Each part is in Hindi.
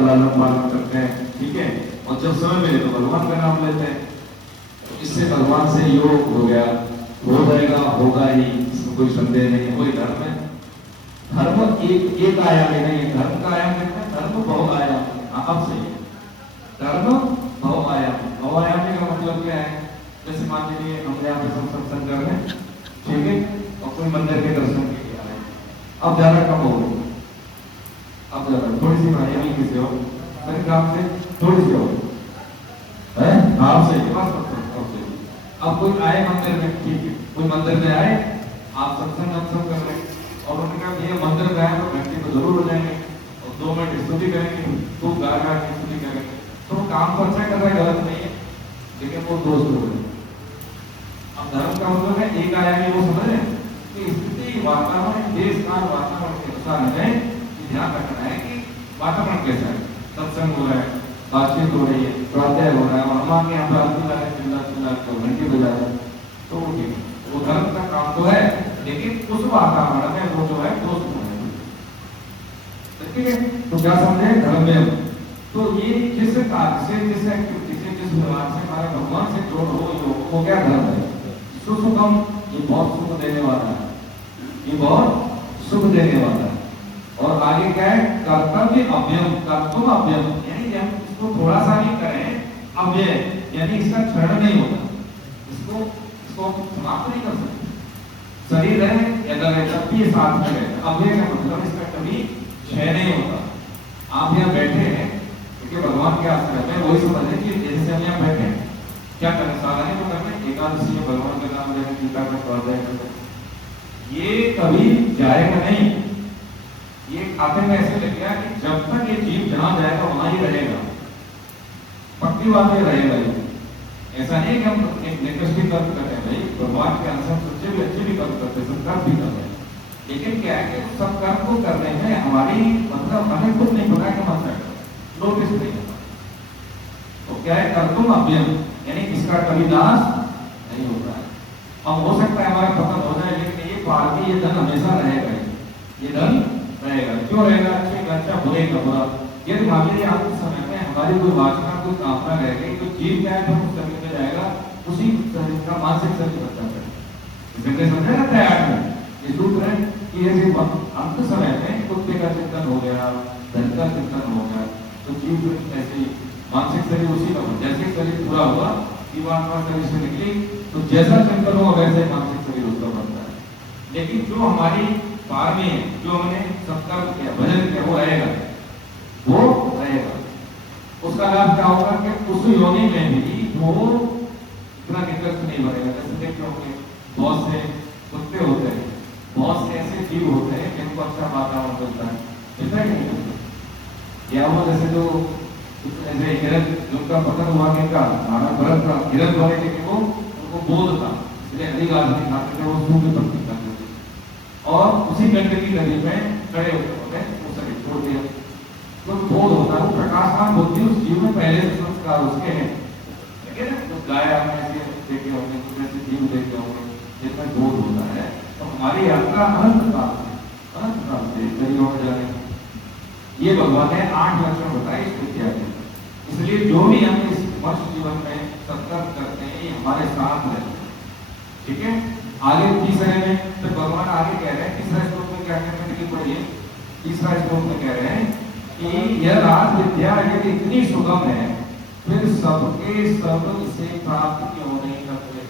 का लालन पालन करते हैं, ठीक है। और जब समय मिले तो भगवान का नाम लेते हैं, इससे भगवान से योग हो गया, हो जाएगा, होगा ही, इसमें कोई संदेह नहीं है। वही धर्म है। धर्म एक आयामी नहीं है, धर्म का आयाम कहते हैं, धर्म बहुआयामी। अब सही है, धर्म बहुआयामी। बहुआयामी का मतलब क्या है? जैसे मान लीजिए हम यहाँ पे सत्संग कर रहे हैं, ठीक है, और कोई मंदिर के दर्शन के लिए आए, अब ज्यादा कम हो गई, अब ज्यादा थोड़ी सी आयामी किसी हो मेरे काम से थोड़ी सी हो है, आपसे अब कोई आए मंदिर में, ठीक है, कोई मंदिर में आए, आप सत्संग कर रहे हैं और उन्होंने कहा ये मंदिर में आए तो घंटे को जरूर हो जाएंगे और 2 मिनट स्तुति करेंगे, खूब गा गा के स्तुति करेंगे, तो काम को अच्छा कर रहा है, गलत नहीं है, लेकिन वो दोस्त हो गए। अब धर्म का मतलब है एक आयामी, वो समझ रहे हैं कि स्थिति वातावरण, देश काल वातावरण के अनुसार हमें ध्यान रखना है कि वातावरण कैसा है, सत्संग हो रहा है, बातचीत हो रही है, स्वाध्याय हो रहा है, और हम आके यहाँ पर आरती ला रहे, चिल्ला चिल्ला के घंटी बजा रहे, तो वो ठीक है, वो धर्म का काम तो है, लेकिन उस वातावरण में वो जो है दोस्त होने, ठीक है। तो क्या समझे धर्म में? तो ये जिस कार्य से, जिस एक्टिविटी से, जिस व्यवहार से हमारे भगवान से जोड़ हो, वो क्या धर्म है? सुखम, ये बहुत सुख देने वाला है, ये बहुत सुख देने वाला है। और आगे क्या है? कर्तव्य अव्यम, कर्तव्य अव्यम, यानी हम इसको थोड़ा सा नहीं करें अव्यय, यानी इसका क्षरण नहीं होता, इसको समाप्त नहीं कर सकते। शरीर है अगर तब भी साथ में रहता, अव्यय का मतलब इसका कभी क्षय नहीं होता। आप यहाँ बैठे हैं क्योंकि भगवान के आश्रम में, वही समझ लें कि जैसे हम यहाँ बैठे हैं, क्या करें? साधना तो करना, एकादशी में भगवान का नाम लेना, गीता का स्वाध्याय करना, ये कभी जाएगा नहीं। ये खाते में ऐसे लग गया कि जब तक ये जीव जहां जाएगा वहां ही रहेगा, पक्की बात है, रहेगा ही। ऐसा नहीं कि हम एक निकृष्ट कर्म करते हैं, भाई भगवान के अनुसार सच्चे भी अच्छे भी कर्म करते हैं, सब कर्म भी करते हैं, लेकिन क्या है कि सब कर्म को करने में हमारी मतलब हमें खुद नहीं पता कि हम क्या नोटिस नहीं होता। तो क्या है? कर्तुम अव्ययम, यानी इसका कभी नाश नहीं होता है। अब हो सकता है हमारा खत्म हो जाए, लेकिन ये पार्टी, ये धन हमेशा रहेगा, ये धन रहेगा। क्यों रहेगा? अच्छे का अच्छा, बुरे का बुरा। यदि भाभी अंत समय में हमारी कोई वासना, कोई कामना रह गई, तो जीव क्या है, तो उस शरीर में जाएगा, उसी शरीर का मानसिक शरीर बचा है। समझे ना तैयार में ये सूत्र है कि यदि अंत समय में कुत्ते का चिंतन हो गया, धन का चिंतन हो गया, तो जीव ऐसे मानसिक शरीर उसी का, जैसे शरीर पूरा हुआ, जीवात्मा शरीर से निकली, तो जैसा चिंतन होगा वैसे मानसिक शरीर उसका बनता है। लेकिन जो हमारी पार में है, जो हमने सत्कर्म किया, भजन किया, वो रहेगा, वो रहेगा। उसका लाभ क्या होगा कि उस योनि में भी वो इतना निकट नहीं बढ़ेगा। जैसे देखते होंगे बहुत से कुत्ते होते हैं, बहुत से ऐसे जीव होते हैं जिनको अच्छा वातावरण मिलता है, ऐसा ही नहीं। या वो जैसे जो ऐसे हिरन, जिनका पतन हुआ किनका, मानव भरत का, हिरन होने के वो उनको बोध था, इसलिए हरी घास नहीं खाते थे, वो सूखे पत्ती खाते थे, और उसी गंदगी नदी में खड़े होते वो शरीर छोड़ दिया। तो बोध होता है, वो प्रकाशमान बुद्धि उस जीव में पहले से संस्कार उसके हैं, ठीक है ना। तो गाय आपने ऐसे देखे होंगे, कुछ ऐसे जीव देखे होंगे जिसमें बोध होता है। तो हमारी यात्रा अनंत काल से कई और जाने, ये भगवान ने 8 लक्षण बताए इस विद्या के। इसलिए जो भी हम इस मनुष्य जीवन में सत्कर्म करते हैं, ये हमारे साथ रहते हैं, ठीक है। आगे तीसरे में तो भगवान आगे कह रहे हैं, तीसरा श्लोक में क्या कहते हैं कि पढ़िए, तीसरा श्लोक में कह रहे हैं कि यह राज विद्या यदि इतनी सुगम है, फिर सबके सब इसे प्राप्त क्यों नहीं करते?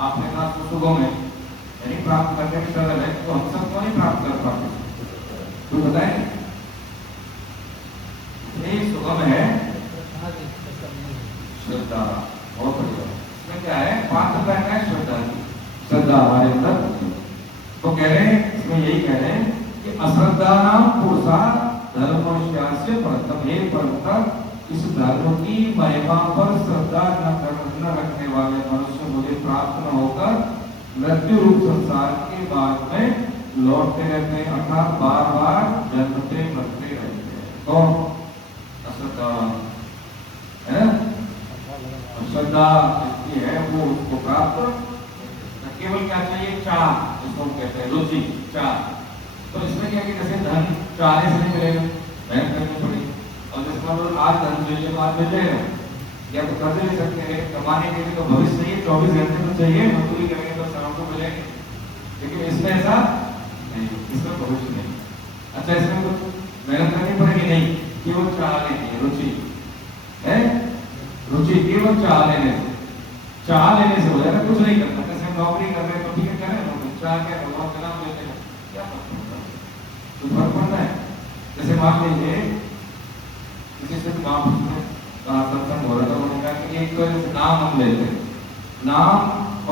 आपने कहा तो सुगम है, यानी प्राप्त करने में सरल है, तो हम सब क्यों नहीं प्राप्त कर पाते? तो बताएं, इतनी सुगम है श्रद्धा, बहुत बढ़िया। इसमें क्या है? पात्र क्या है? श्रद्धा की, श्रद्धा हमारे अंदर। तो कह रहे हैं, इसमें यही कह रहे हैं कि अश्रद्धा नाम पुरुषा धर्मस्यास्य परतम, हे परतम, इस धर्म की महिमा पर श्रद्धा न रखने वाले मनुष्य मुझे प्राप्त न होकर मृत्यु रूप संसार के बाद में लौटते रहते हैं, अर्थात बार बार जन्मते मरते रहते हैं। कौन? अश्रद्धा है ना। श्रद्धा जिसकी है वो उसको प्राप्त, केवल क्या चाहिए? चाह, जिसको कहते हैं रुचि, चाह। तो इसमें क्या कि जैसे धन चाहने से नहीं मिलेगा, मेहनत करनी पड़ेगी, और जैसे कस्टमर आज धन चाहिए तो आज मिल जाएगा, या तो कर्ज ले सकते हैं, कमाने के लिए तो भविष्य चाहिए, 24 घंटे तो चाहिए, मजदूरी करेंगे तो शाम को मिलेंगे, लेकिन इसमें ऐसा नहीं, इसमें भविष्य नहीं। अच्छा, इसमें तो मेहनत करनी पड़ेगी नहीं, केवल चाह लेनी है, रुचि है, रुचि केवल चाह लेने से हो जाएगा, कुछ नहीं करना। जैसे हम नौकरी कर रहे हैं तो ठीक है, करें नौकरी, चाह के भगवान का नाम लेते हैं, क्या फर्क पड़ता है। जैसे मान लीजिए किसी से माफ सत्संग हो रहा था, उन्होंने कहा कि एक तो जैसे नाम हम लेते हैं, नाम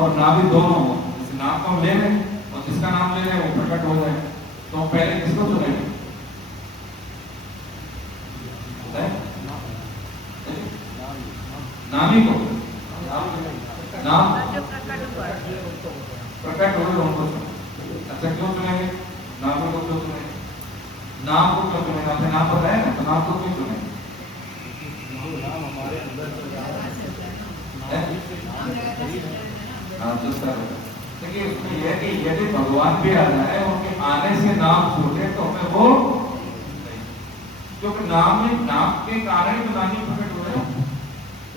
और नाभि दोनों हो, जैसे नाम को हम ले रहे हैं और जिसका नाम ले रहे हैं वो प्रकट हो जाए, तो पहले किसको चुनेंगे? नामी को, नाम प्रकट हो उनको चुनेंगे। अच्छा, क्यों चुनेंगे नाम को? क्यों चुनेंगे नाम को? क्यों चुनेंगे? आपने नाम बताया ना, तो नाम को क्यों चुनेंगे? देखिए उसमें यह कि यदि भगवान भी आ जाए, उनके आने से नाम छूटे तो हमें वो, क्योंकि नाम के कारण ही तो नाम प्रकट हो रहे हैं।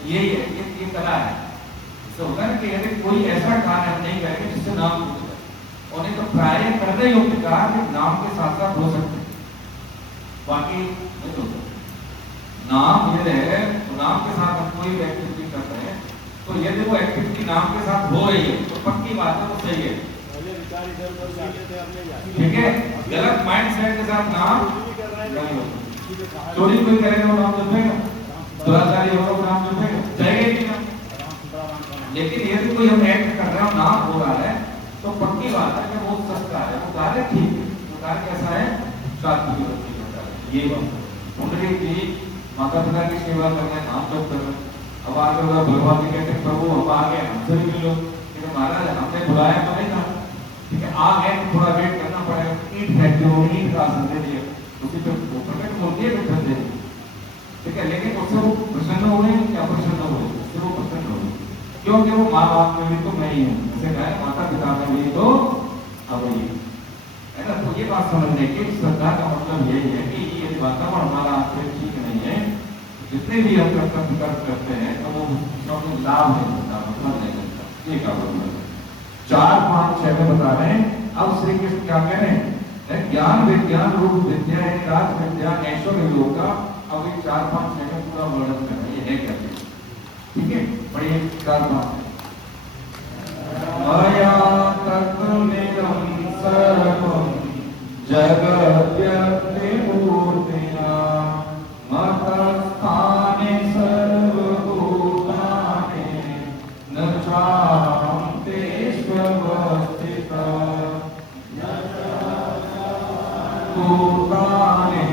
यही है, ये कला है। तो होता है कि यदि कोई ऐसा कार्य हम नहीं करेंगे जिससे नाम छूट जाए, और नहीं तो प्राय करने योग्य कार्य नाम के साथ साथ हो सकते हैं, बाकी नहीं हो सकते। नाम यदि है तो नाम के साथ हम कोई एक्टिविटी कर रहे हैं, तो यदि वो एक्टिविटी नाम के साथ हो रही है तो पक्की बात है वो सही है, ठीक है। गलत माइंड सेट के साथ नाम नहीं होता। चोरी कोई करेगा वो नाम जपेगा, दुराचारी होगा वो नाम जपेगा, जाएगा कि ना। लेकिन यदि कोई हम एक्ट कर रहे हैं, नाम हो रहा है, तो पक्की बात है कि वो सस्ता है, वो कार्य ठीक है, वो कार्य कैसा है, सात्विक वृत्ति का कार्य। ये बात कुंडली की माता पिता की सेवा कर रहे हैं, नाम जप कर रहे हैं। अब आगे भगवान जी कहते हैं प्रभु हम आ गए, हमसे भी मिलो, लेकिन महाराज हमने बुलाया तो नहीं था, ठीक है, आ गए तो थोड़ा वेट करना पड़ेगा। ईट फेंकते हो, ईट का आसन दे दिया, उसी पे प्रकट होती है, बैठे दे, ठीक है, लेकिन उससे वो प्रसन्न हो रहे हैं क्या प्रसन्न हो रहे, उससे वो प्रसन्न हो रहे, क्योंकि वो माँ बाप में भी तो मैं ही हूँ, जैसे कहा माता पिता में भी तो अब ही है ना। तो ये बात समझने की श्रद्धा का मतलब यही है कि ये वातावरण हमारा आपसे ठीक नहीं है, जितने भी हम कर्तव्य करते हैं तो वो लाभ नहीं मिलता, मतलब नहीं मिलता, ये क्या मतलब 4, 5, 6 में बता रहे हैं। अब श्री कृष्ण क्या कह रहे हैं, ज्ञान विज्ञान रूप विद्या है, राज विद्या ऐश्वर्य योग का। अब 4, 5, 6 में पूरा वर्णन कर रहे हैं क्या, ठीक है, पढ़िए 4, 5 माया तत्त्वमिदं सर्वं जगद्व्यक्तिमूर्तिना मत्स्थाने सर्वभूतानि न चाहं तेष्वस्थितः भूतानि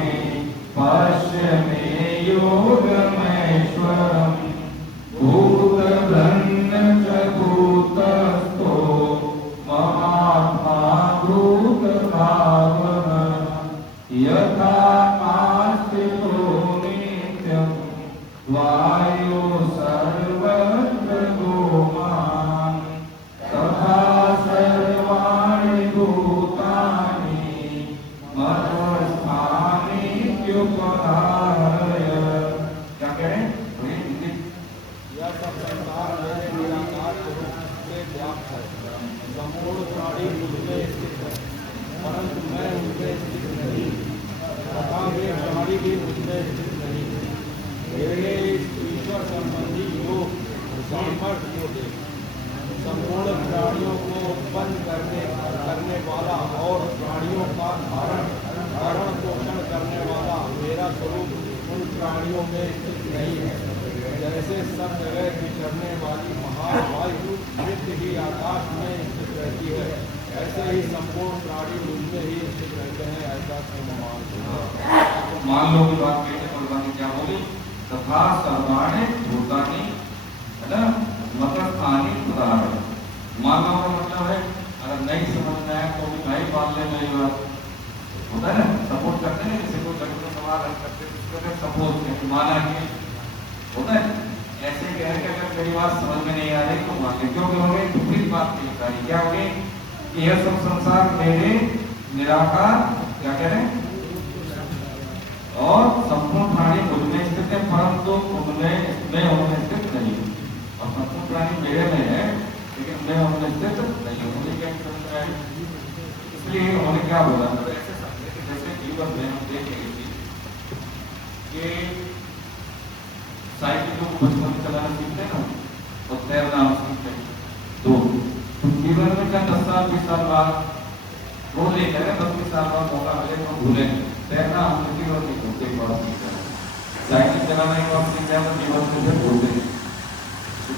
पश्य मे योगमैश्वरम् भूतभृन्न च भूतस्थो महात्मा भूतभावः यथा आस्थितो नित्यं वायो सर्वत्र गोमान् तथा सर्वाणि भूतानि मत्स्थानीत्युपधारय। क्या कह रहे हैं? संपूर्ण प्राणी मुझमें स्थित है, परंतु मैं उनमें स्थित नहीं, तथा वे प्राणी भी मुझमें स्थित नहीं। मेरे ईश्वर संबंधी योग सामर्थ्य को दे, संपूर्ण प्राणियों को उत्पन्न करने वाला और प्राणियों का धारण पोषण करने वाला मेरा स्वरूप उन प्राणियों में स्थित नहीं है। जैसे सब जगह विचरने वाली महावायु नित्य ही आकाश में स्थित रहती है, ऐसे ही संपूर्ण प्राणी मुझमें ही स्थित रहते हैं, ऐसा मान लो की बात कहने पर बात क्या होगी, तथा सर्वाणि भूतानि है ना मत्स्थानी उदाहरण। मान लो का मतलब है अगर नहीं समझना है तो भी भाई मान ले, मेरी बात होता है ना, सपोर्ट करते हैं, किसी को जरूरत सवाल हल करते हैं, सपोर्ट माना कि होता है ऐसे कह के अगर मेरी बात समझ में नहीं आ रही तो मान ले, क्योंकि हो गई दूसरी बात नहीं बताई, क्या हो गई कि यह सब संसार मेरे निराकार क्या कह रहे हैं और संपूर्ण प्राणी मुझ में स्थित में स्थित नहीं होने के अंतर है। इसलिए उन्होंने क्या बोला, तो ऐसे समझे कि जैसे जीवन में हम देखेंगे कि साइकिल को बचपन में चलाना सीखते हैं ना, और तैरना हम सीखते हैं, तो जीवन में क्या 10 साल 20 साल बाद वो लेकर 10-20 साल बाद मौका मिले तो भूले तैरना हम जीवन में भूलते एक बार सीखते हैं, साइकिल चलाना एक बार सीख जाए तो जीवन में फिर भूलते हैं।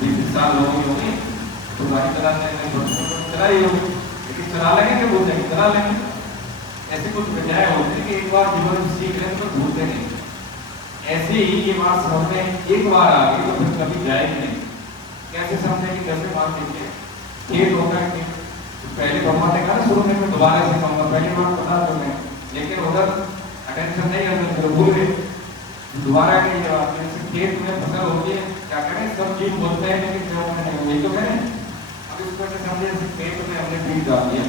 20 साल होगी तो गाड़ी चलाने में चलाई होगी, लेकिन चला लेंगे कि भूल जाएंगे, चला लेंगे। ऐसे कुछ वजह होती है कि एक बार जीवन में सीख लें तो भूलते नहीं। ऐसे ही ये बात समझ में एक बार आ गई तो फिर कभी जाएगी नहीं। कैसे समझेंगे, जैसे मान लीजिए खेत होगा कि पहले भगवान ने कहा शुरू में मैं दोबारा से कहूँगा, पहली बार बता दो मैं, लेकिन उधर अटेंशन नहीं है तो भूल गए, दोबारा के खेत में फसल होती है, क्या करें सब चीज बोलते हैं लेकिन जो नहीं वही तो करें। अब इसको ऐसे समझे खेत में हमने बीज डाल दिया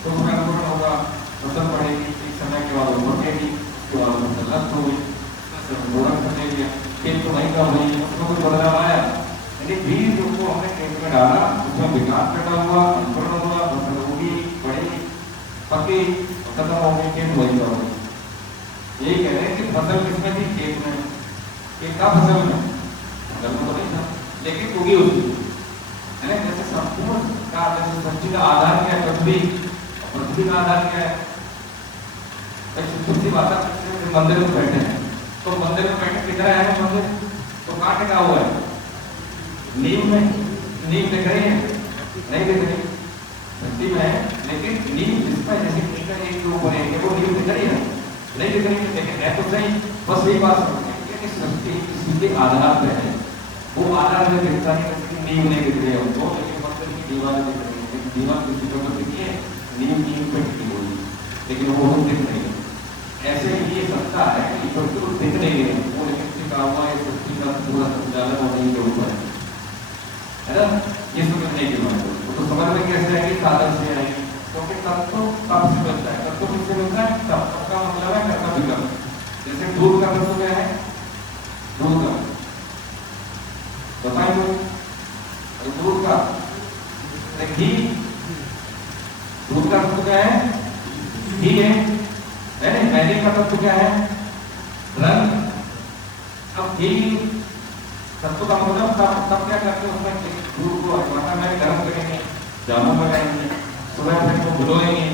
तो उसमें अंकुरण होगा, फसल पड़ेगी, एक समय के बाद उठेगी, उसके बाद फसल नष्ट हो गई, खेत तो वहीं का वही, उसमें कोई बदलाव आया, लेकिन बीज उसको हमने खेत में डाला, उसमें विकास पैदा हुआ, अंकुरण हुआ, फसल होगी, बढ़ेगी, पकी, खत्म हो गई, खेत वही का वही। यही कह रहे हैं कि फसल किसमें थी, खेत में, खेत का फसल में तो नहीं था, लेकिन उगी उसकी है ना। जैसे संपूर्ण का जैसे सब्जी का आधार क्या है, पृथ्वी का आधार क्या है, बात मंदिर में बैठे हैं तो मंदिर में बैठे किधर है मंदिर, तो कहाँ टिका हुआ है, नींव में, नींव दिख रही है, नहीं दिख रही, धरती में है, लेकिन नींव जिसमें जैसे एक के ऊपर है वो नींव दिख रही है, नहीं दिख रही, लेकिन है तो सही। बस यही बात समझते हैं कि सृष्टि किसी के आधार पे है, वो आधार में दिखता नहीं, नींव नहीं दिख रही है उनको, लेकिन मंदिर की दीवार दिख रही है, लेकिन दीवार किसी जगह दिखी है, नींव पे टिकी हुई, लेकिन वो दिख नहीं है। ऐसे ही ये सत्ता है कि बिल्कुल दिख नहीं है वो, लेकिन टिका हुआ है, सृष्टि का पूरा संचालन होने के ऊपर है ना। ये समझने की बात है, तो समझ में कैसे आएगी, साधन से आएगी, क्योंकि तत्व कब से मिलता है, तत्व किससे मिलता है, तब का मतलब है कर्ता विकल्प। जैसे दूध का तत्व क्या है, दूध का बताए तो दूध का घी, दूध का तत्व क्या है, घी है, मैंने का तत्व क्या है, रंग। अब घी तत्व का मतलब तब क्या करते हैं, उसमें दूध को आटा में गर्म करेंगे, जामुन बनाएंगे, सुबह फिर को भिगोएंगे,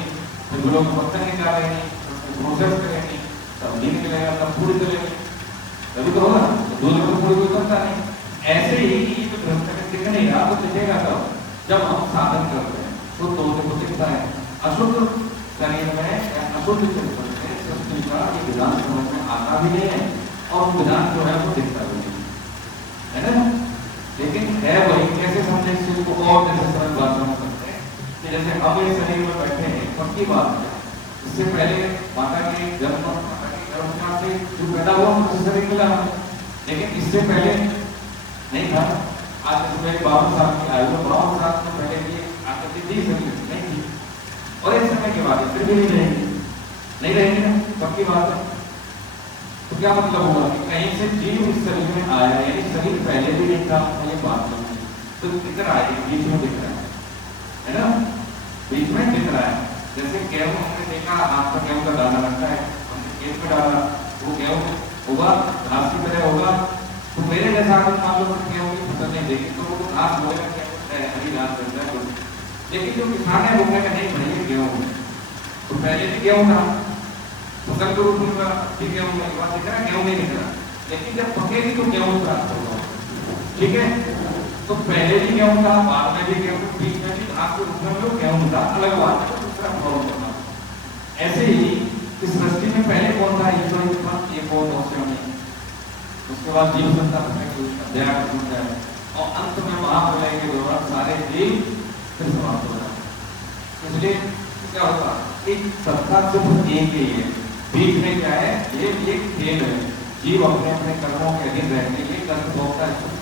फिर भिगो के पत्थर निकालेंगे, प्रोसेस करेंगे, सब्जी निकलेगा, तब पूरी करेंगे, तभी तो होगा। दूध में तो पूरी कोई करता नहीं। ऐसे ही जो भ्रष्टाचार दिख नहीं रहा वो दिखेगा तब जब हम साधन करते हैं, शुद्ध होने को दिखता है। अशुद्ध शरीर में अशुद्ध चरित्र में सृष्टि का ये विधान समझ में आता भी नहीं है, और विधान जो है वो दिखता भी नहीं है ना। लेकिन है वही, कैसे समझे इस चीज को, और जैसे सरल बात समझ सकते हैं कि जैसे हम इस शरीर में बैठे हैं, पक्की बात है, इससे पहले माता के जन्म से जो पैदा हुआ उस शरीर मिला हमें, लेकिन इससे पहले नहीं था। आज सुबह 52 साल की आयु में 52 साल से पहले की आकृति थी, शरीर नहीं थी, और इस समय के बाद फिर भी नहीं रहेंगे ना, पक्की बात है। तो क्या मतलब हुआ कि कहीं से जीव इस शरीर में आया, यानी शरीर पहले भी नहीं था, ये बात नहीं, तो दिख रहा है, बीच में दिख रहा है ना, बीच में दिख रहा है। जैसे गेहूं हमने देखा, आपका गेहूं का दाना रखा है, हमने खेत में डाला, वो गेहूं होगा, घास की तरह होगा, तो मेरे जैसा अगर मान लो गेहूं की फसल नहीं देखी तो वो घास बोलेगा हरी घास बनता है, लेकिन जो किसान है वो कहेगा नहीं भाई गेहूं है, तो पहले भी गेहूं था, फसल के रूप में गेहूं में बात दिख रहा है, गेहूं नहीं दिख रहा, लेकिन जब पकेगी तो गेहूं प्राप्त होगा, ठीक है। तो पहले भी गेहूं था, बाद में भी गेहूं, बीच में भी घास के रूप में जो गेहूं था, अलग बात है, दूसरा फॉर्म करना। ऐसे ही इस सृष्टि में पहले कौन था, ये तो ये कौन पहुंचे हमें, उसके बाद जीव सत्ता दया होता है, और अंत में महाप्रलय के दौरान सारे जीव फिर समाप्त हो जाते हैं। इसलिए क्या होता है, एक सत्ता सिर्फ एक ही है, बीच में क्या है, ये एक खेल है, जीव अपने अपने कर्मों के अधीन रहने के लिए कर्म भोगता है, सुख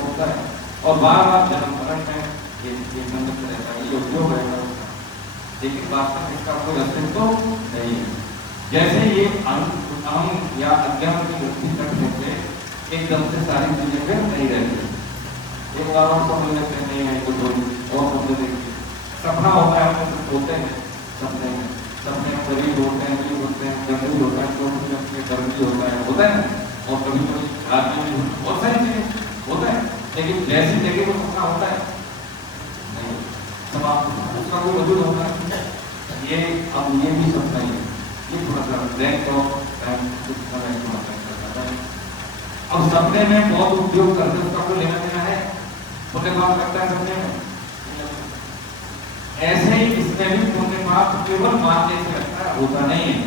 भोगता है, और बार बार जन्म मरण में ये संगत रहता है, ये उपयोग रहता है, लेकिन वास्तव में इसका कोई अस्तित्व नहीं है। जैसे ये अहम या अज्ञान की वृत्ति करने से एकदम से सारी चीजें फिर नहीं रहती। एक बार और समझ लेते नहीं है तो और सपने देखिए, सपना होता है, हम सब सोते हैं सपने में, सपने में गरीब होते हैं, अमीर होते हैं, जंगल होता है, तो अपने गर्मी होता है ना, और कभी कभी आदमी भी बहुत सारी चीजें होता है, लेकिन जैसी जगह को सपना होता है नहीं, समाप्त उसका कोई वजूद होता है। ये अब ये भी सपना ही है, ये थोड़ा सा रैंक ऑफ अब सपने में बहुत उपयोग करते हैं, उसका कोई लेना देना है, पुण्य पाप लगता है सपने में। ऐसे ही इसमें भी पुण्य पाप केवल मानने से लगता है, होता नहीं है।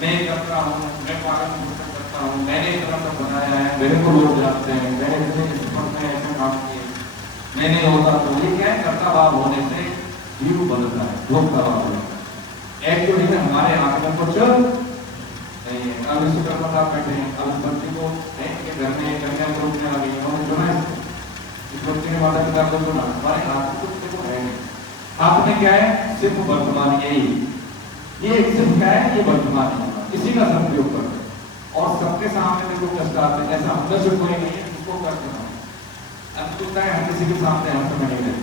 मैं करता हूँ, मैं पालन पोषण करता हूँ, मैंने इतना सब बनाया है, मेरे को लोग जानते हैं, मैंने इतने ऐसे काम किए, मैंने होता तो ये क्या है, कर्ता भाव होने से जीव बदलता है, भोग का भाव होता है। एक्चुअली में हमारे हाथ में कुछ नहीं है। अब विश्वकर्मा साहब बैठे हैं, अब इस बच्चे को घर में कन्या को रोकने लगी, उन्होंने चुना है, इस बच्चे ने माता पिता को चुना, हमारे हाथ में कुछ देखो है नहीं। आपने क्या है, सिर्फ वर्तमान यही, ये सिर्फ क्या है, ये वर्तमान इसी का सदुपयोग करते हैं और सबके सामने देखो कष्ट आते हैं, ऐसा अंदर से कोई नहीं है जिसको कष्ट ना हो। अब तो है हम किसी के सामने हम समझ नहीं रहे,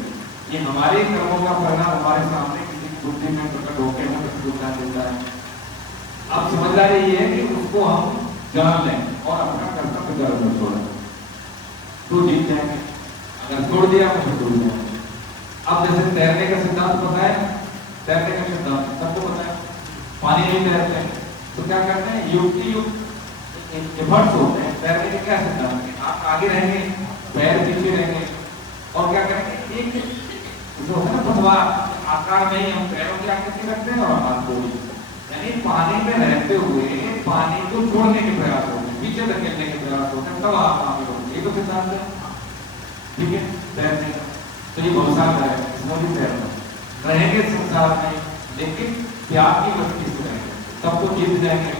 ये हमारे कर्मों का परिणाम हमारे सामने किसी की बुद्धि में प्रकट होकर हमें कष्ट देता है। अब समझदारी ये है कि उसको हम जान लें और अपना कर्तव्य कर्म छोड़ें, तो जीत जाएंगे। अगर छोड़ दिया तो फिर डूब जाएंगे। अब जैसे तैरने का सिद्धांत पता है, तैरने का सिद्धांत सबको पता है, पानी में तैरते हैं तो क्या करते हैं, युक्ति युक्त एफर्ट्स होते हैं। तैरने के क्या सिद्धांत है, आप आगे रहेंगे, पैर पीछे रहेंगे और क्या करेंगे, एक जो है ना पतवार आकार में ही हम पैरों की आकृति रखते हैं और हाथ को भी, यानी पानी में रहते हुए पानी को छोड़ने के प्रयास होते हैं, पीछे धकेलने के प्रयास होते हैं, तब आप वहां पे होंगे। ये तो सिद्धांत है, ठीक है। तैरने का तो ये भरोसा है, इसमें भी तैरना रहेंगे संसार में, लेकिन त्याग की वृत्ति से रहेंगे, तब तो जीत जाएंगे।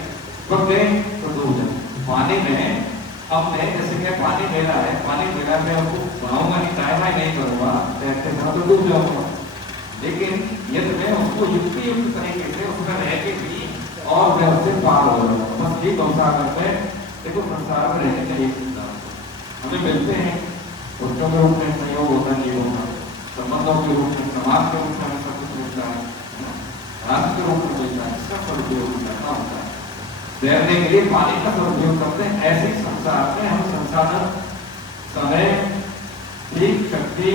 कब गए तो डूब जाएंगे पानी में। हमने जैसे क्या पानी मेला है, पानी मेला में आपको बनाऊंगा नहीं, टाइम नहीं करूंगा, तैरते समय तो डूब जाऊंगा, लेकिन यदि मैं उसको युक्ति युक्त तरीके से उसमें रह के भी और मैं उससे पार हो जाऊंगा, बस ये संसार में देखो, संसार में रहने का एक सिद्धांत हमें मिलते हैं, बच्चों के रूप में सहयोग होता है, जीवन का संबंधों के रूप में, समाज के रूप में हमें सब कुछ मिलता है, राष्ट्र के रूप में मिलता है, इसका सदुपयोग करना होता है। तैरने के लिए पानी का सदुपयोग करते हैं। ऐसे संसार में हम संसाधन, समय, ठीक, शक्ति,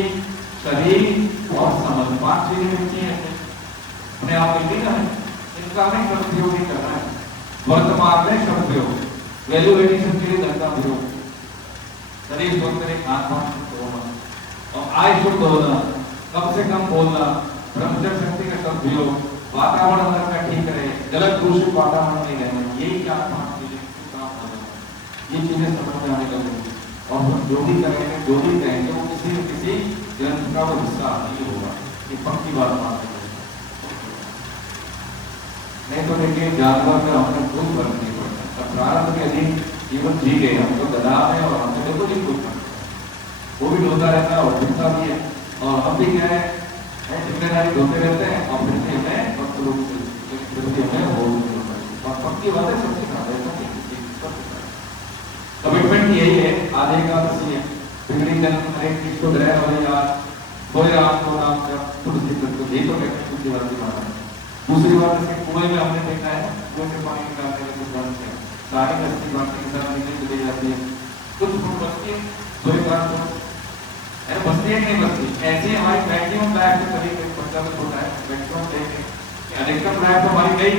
शरीर और समझ, 5 चीजें मिलती हैं अपने आप मिलती ना, इनका हमें सदुपयोग नहीं करना है। वर्तमान में सदुपयोग, वैल्यू एडिशन के लिए धन का उपयोग, शरीर शुद्ध करे, खान पान शुद्ध होना और आय शुद्ध होना, कम से कम बोलना, ब्रह्मचर्य शक्ति का सदुपयोग, वातावरण अंदर का ठीक रहे, गलत दूषित वातावरण नहीं रहना, यही 4-5 चीजें काम करना, ये चीजें समझ में आने लगेंगी और हम जो भी करेंगे, जो भी कहेंगे, वो किसी न किसी ग्रंथ का वो हिस्सा नहीं होगा। ये पक्की बात मानते हैं, नहीं तो देखिए जानवर में हमने कोई फर्क नहीं पड़ता। प्रारंभ के अधीन जीवन जी गए हम तो गधा में, और हमने देखो नहीं कोई फर्क, वो भी ढोता रहता है और ढूंढता भी है, और हम भी क्या है जिम्मेदारी ढोते रहते हैं और फिर भी हमें वक्त रूप से हमें हो और पक्की बात है, सबसे कमिटमेंट यही है। आधे का है बिगड़ी जन्म हरेक चीज को ग्रह वाले याद कोई राम को नाम का तुलसी तत्व, यही तो कहते हैं दूसरी बात की बात है। दूसरी बात जैसे कुएं में हमने देखा है, कुएं से पानी निकालने का सिद्धांत है, सारी दस्ती बातें के साथ निकल चली जाती है, कुछ फुट बचती है, 2 बार तो बस्ती है नहीं बस्ती, ऐसी हमारी मैक्सिमम लाइफ में करीब 50 होता है, मैक्सिमम देखें अधिकतम लाइफ तो हमारी गई।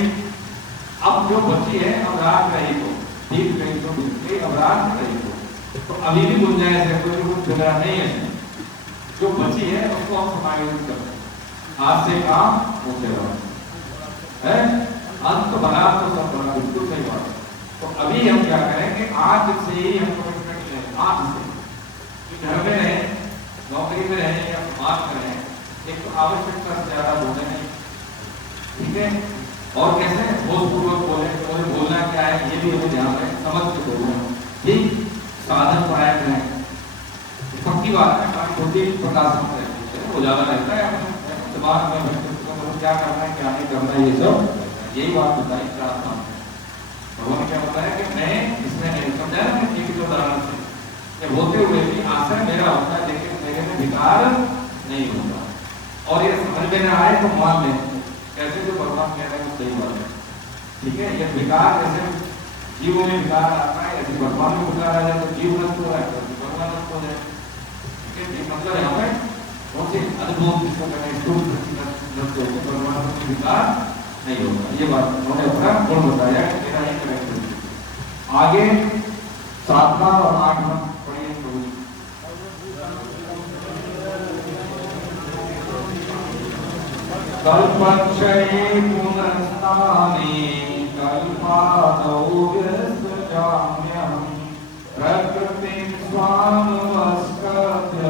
अब जो बची है, अब रात रही तो ठीक गई तो बीत गई, अब रात रही तो अभी भी गुंजाइश है, कोई कुछ बिगड़ा नहीं है, जो बची है उसको हम समायोजित करते हैं, हाथ से काम होते रहो है, अंत बना तो सब बना, बिल्कुल सही बात है। तो अभी हम क्या करेंगे, आज से ही हम कमिटमेंट लें, आज से घर में रहें, नौकरी में रहें या समाज में रहें, एक तो आवश्यकता से ज्यादा बोले नहीं, ठीक है, और कैसे बोधपूर्वक बोले, तो बोलना क्या है ये भी हमें ध्यान रखें, समझ के बोलना, ठीक, साधन पायक रहें, पक्की बात है, हमारी बुद्धि प्रकाश में रहती है, वो ज्यादा रहता है दिमाग में, क्या करना है क्या नहीं करना है, ये सब यही बात बताई प्रार्थना में। भगवान ने क्या बताया कि मैं इसमें नहीं समझाया ना, ठीक उदाहरण से होते हुए भी आश्रय मेरा होता है, लेकिन मेरे में विकार नहीं होता। और ये समझ में ना आए तो मान लें कैसे जो भगवान कह रहे हैं वो सही बात है। ठीक है, ये विकार जैसे जीवों में विकार आता है, ऐसे भगवान में विकार आ जाए तो जीव नष्ट हो रहा है तो भगवान नष्ट हो जाए। ठीक है, ये मतलब यहाँ पे कौन सी अद्भुत जिसको कहते हैं स्थूल नष्ट होकर भगवान में विकार नहीं होगा। ये बात उन्होंने अपना गुण बताया कि मेरा ये करेक्ट। आगे 7वां और 8वां पढ़िए प्रभु जी। कल्पक्षये पुनस्ताने कल्पादौ व्यस्तजाम्यहम् प्रकृतिं स्वामवस्कर्य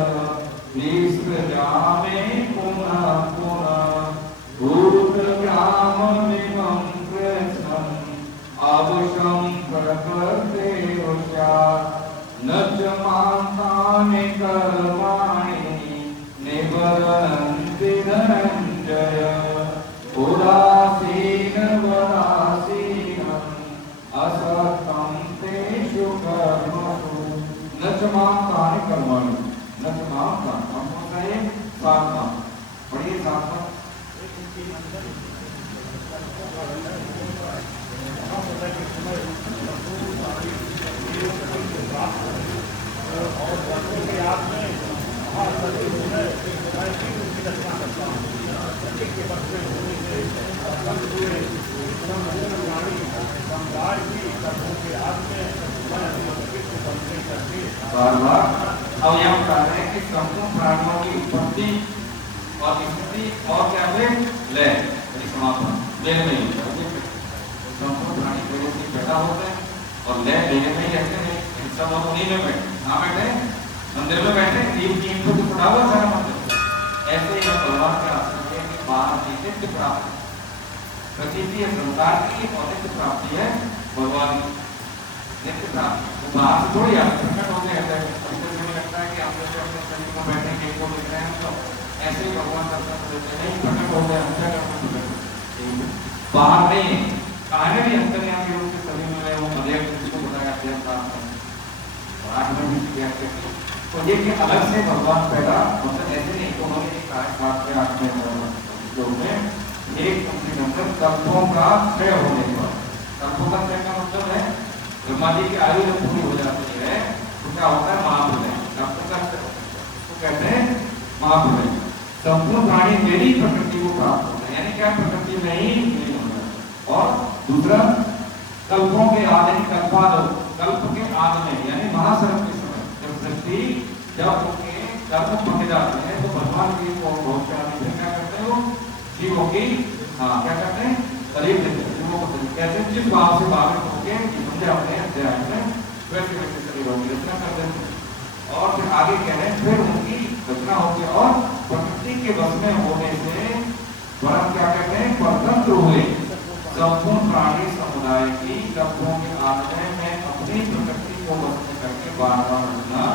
विसृजामि पुनः पुनः भूतग्राममिमं कृष्णम् अवशं प्रकृतेरुषा न च मां तानि कर्माणि निवर्तन्ति धनञ्जय उदासीन वदासीनम् असक्तं तेषु कर्मसु न च मां तानि कर्माणि न च मां तानि। हम कौन सा है? 7वां पढ़िए 7वां। और वर्षों के याद में महासती होने मैं भी उनकी रचना करता हूँ। सत्य के बच्चे होने से संत हुए प्राणी समुदाय की कर्मों के याद में मैं अपने को बनने करके बार-बार अब यह बता रहे हैं कि संपूर्ण प्राणियों की उत्पत्ति और स्थिति और क्या है लय यानी समापन लय में ही होता है। संपूर्ण प्राणी पहले से पैदा होते हैं और लय लय में ही रहते हैं। सब लोग उन्हीं में बैठे, कहाँ बैठे? मंदिर में बैठे, नींव को तो उठा हुआ सारा मंदिर। ऐसे ही भगवान के आश्रय के बाहर नित्य प्राप्ति प्रतीति है संसार की और नित्य प्राप्ति है भगवान नित्य प्राप्ति। तो बाहर से थोड़ी आप प्रकट होते हैं। हमें लगता है कि आप जैसे अपने शरीर में बैठे एक को देख रहे हैं तो ऐसे ही भगवान दर्शन देते हैं, नहीं प्रकट हो गए अंतर बाहर नहीं है। कहानी भी अंतर्यामी रूप से सभी में वो अध्ययन जिसको बताया अध्ययन प्राप्त तो ये कि अलग से भगवान पैदा मतलब ऐसे नहीं तो उन्होंने एक बात के आठ में एक अंदर कल्पों का क्षय होने पर कल्पों का क्षय का मतलब है ब्रह्मा जी की आयु जब पूरी हो जाती है तो क्या होता है महाप्रलय। कल्पों का क्षय तो कहते हैं महाप्रलय। संपूर्ण प्राणी मेरी प्रकृति को प्राप्त होता है यानी क्या प्रकृति में ही होता है। और दूसरा कल्पों के आदि कल्प के आदि में यानी महासर्ग के समय जब सृष्टि जब उनके कर्म पक जाते हैं तो भगवान की बहुत क्या करते हो जीवों की क्या करते हैं शरीर देते हैं जीवों को कैसे जिस भाव से भावित होकर समझे अपने अध्याय में वैसे वैसे शरीरों की रचना कर देते हैं। और फिर आगे कह रहे हैं फिर उनकी रचना होती है और प्रकृति के वश में होने से वरन क्या कहते हैं परतंत्र हुए संपूर्ण प्राणी समुदाय की कर्मों के आधार में अपनी प्रकृति को वश में करके बार बार रचना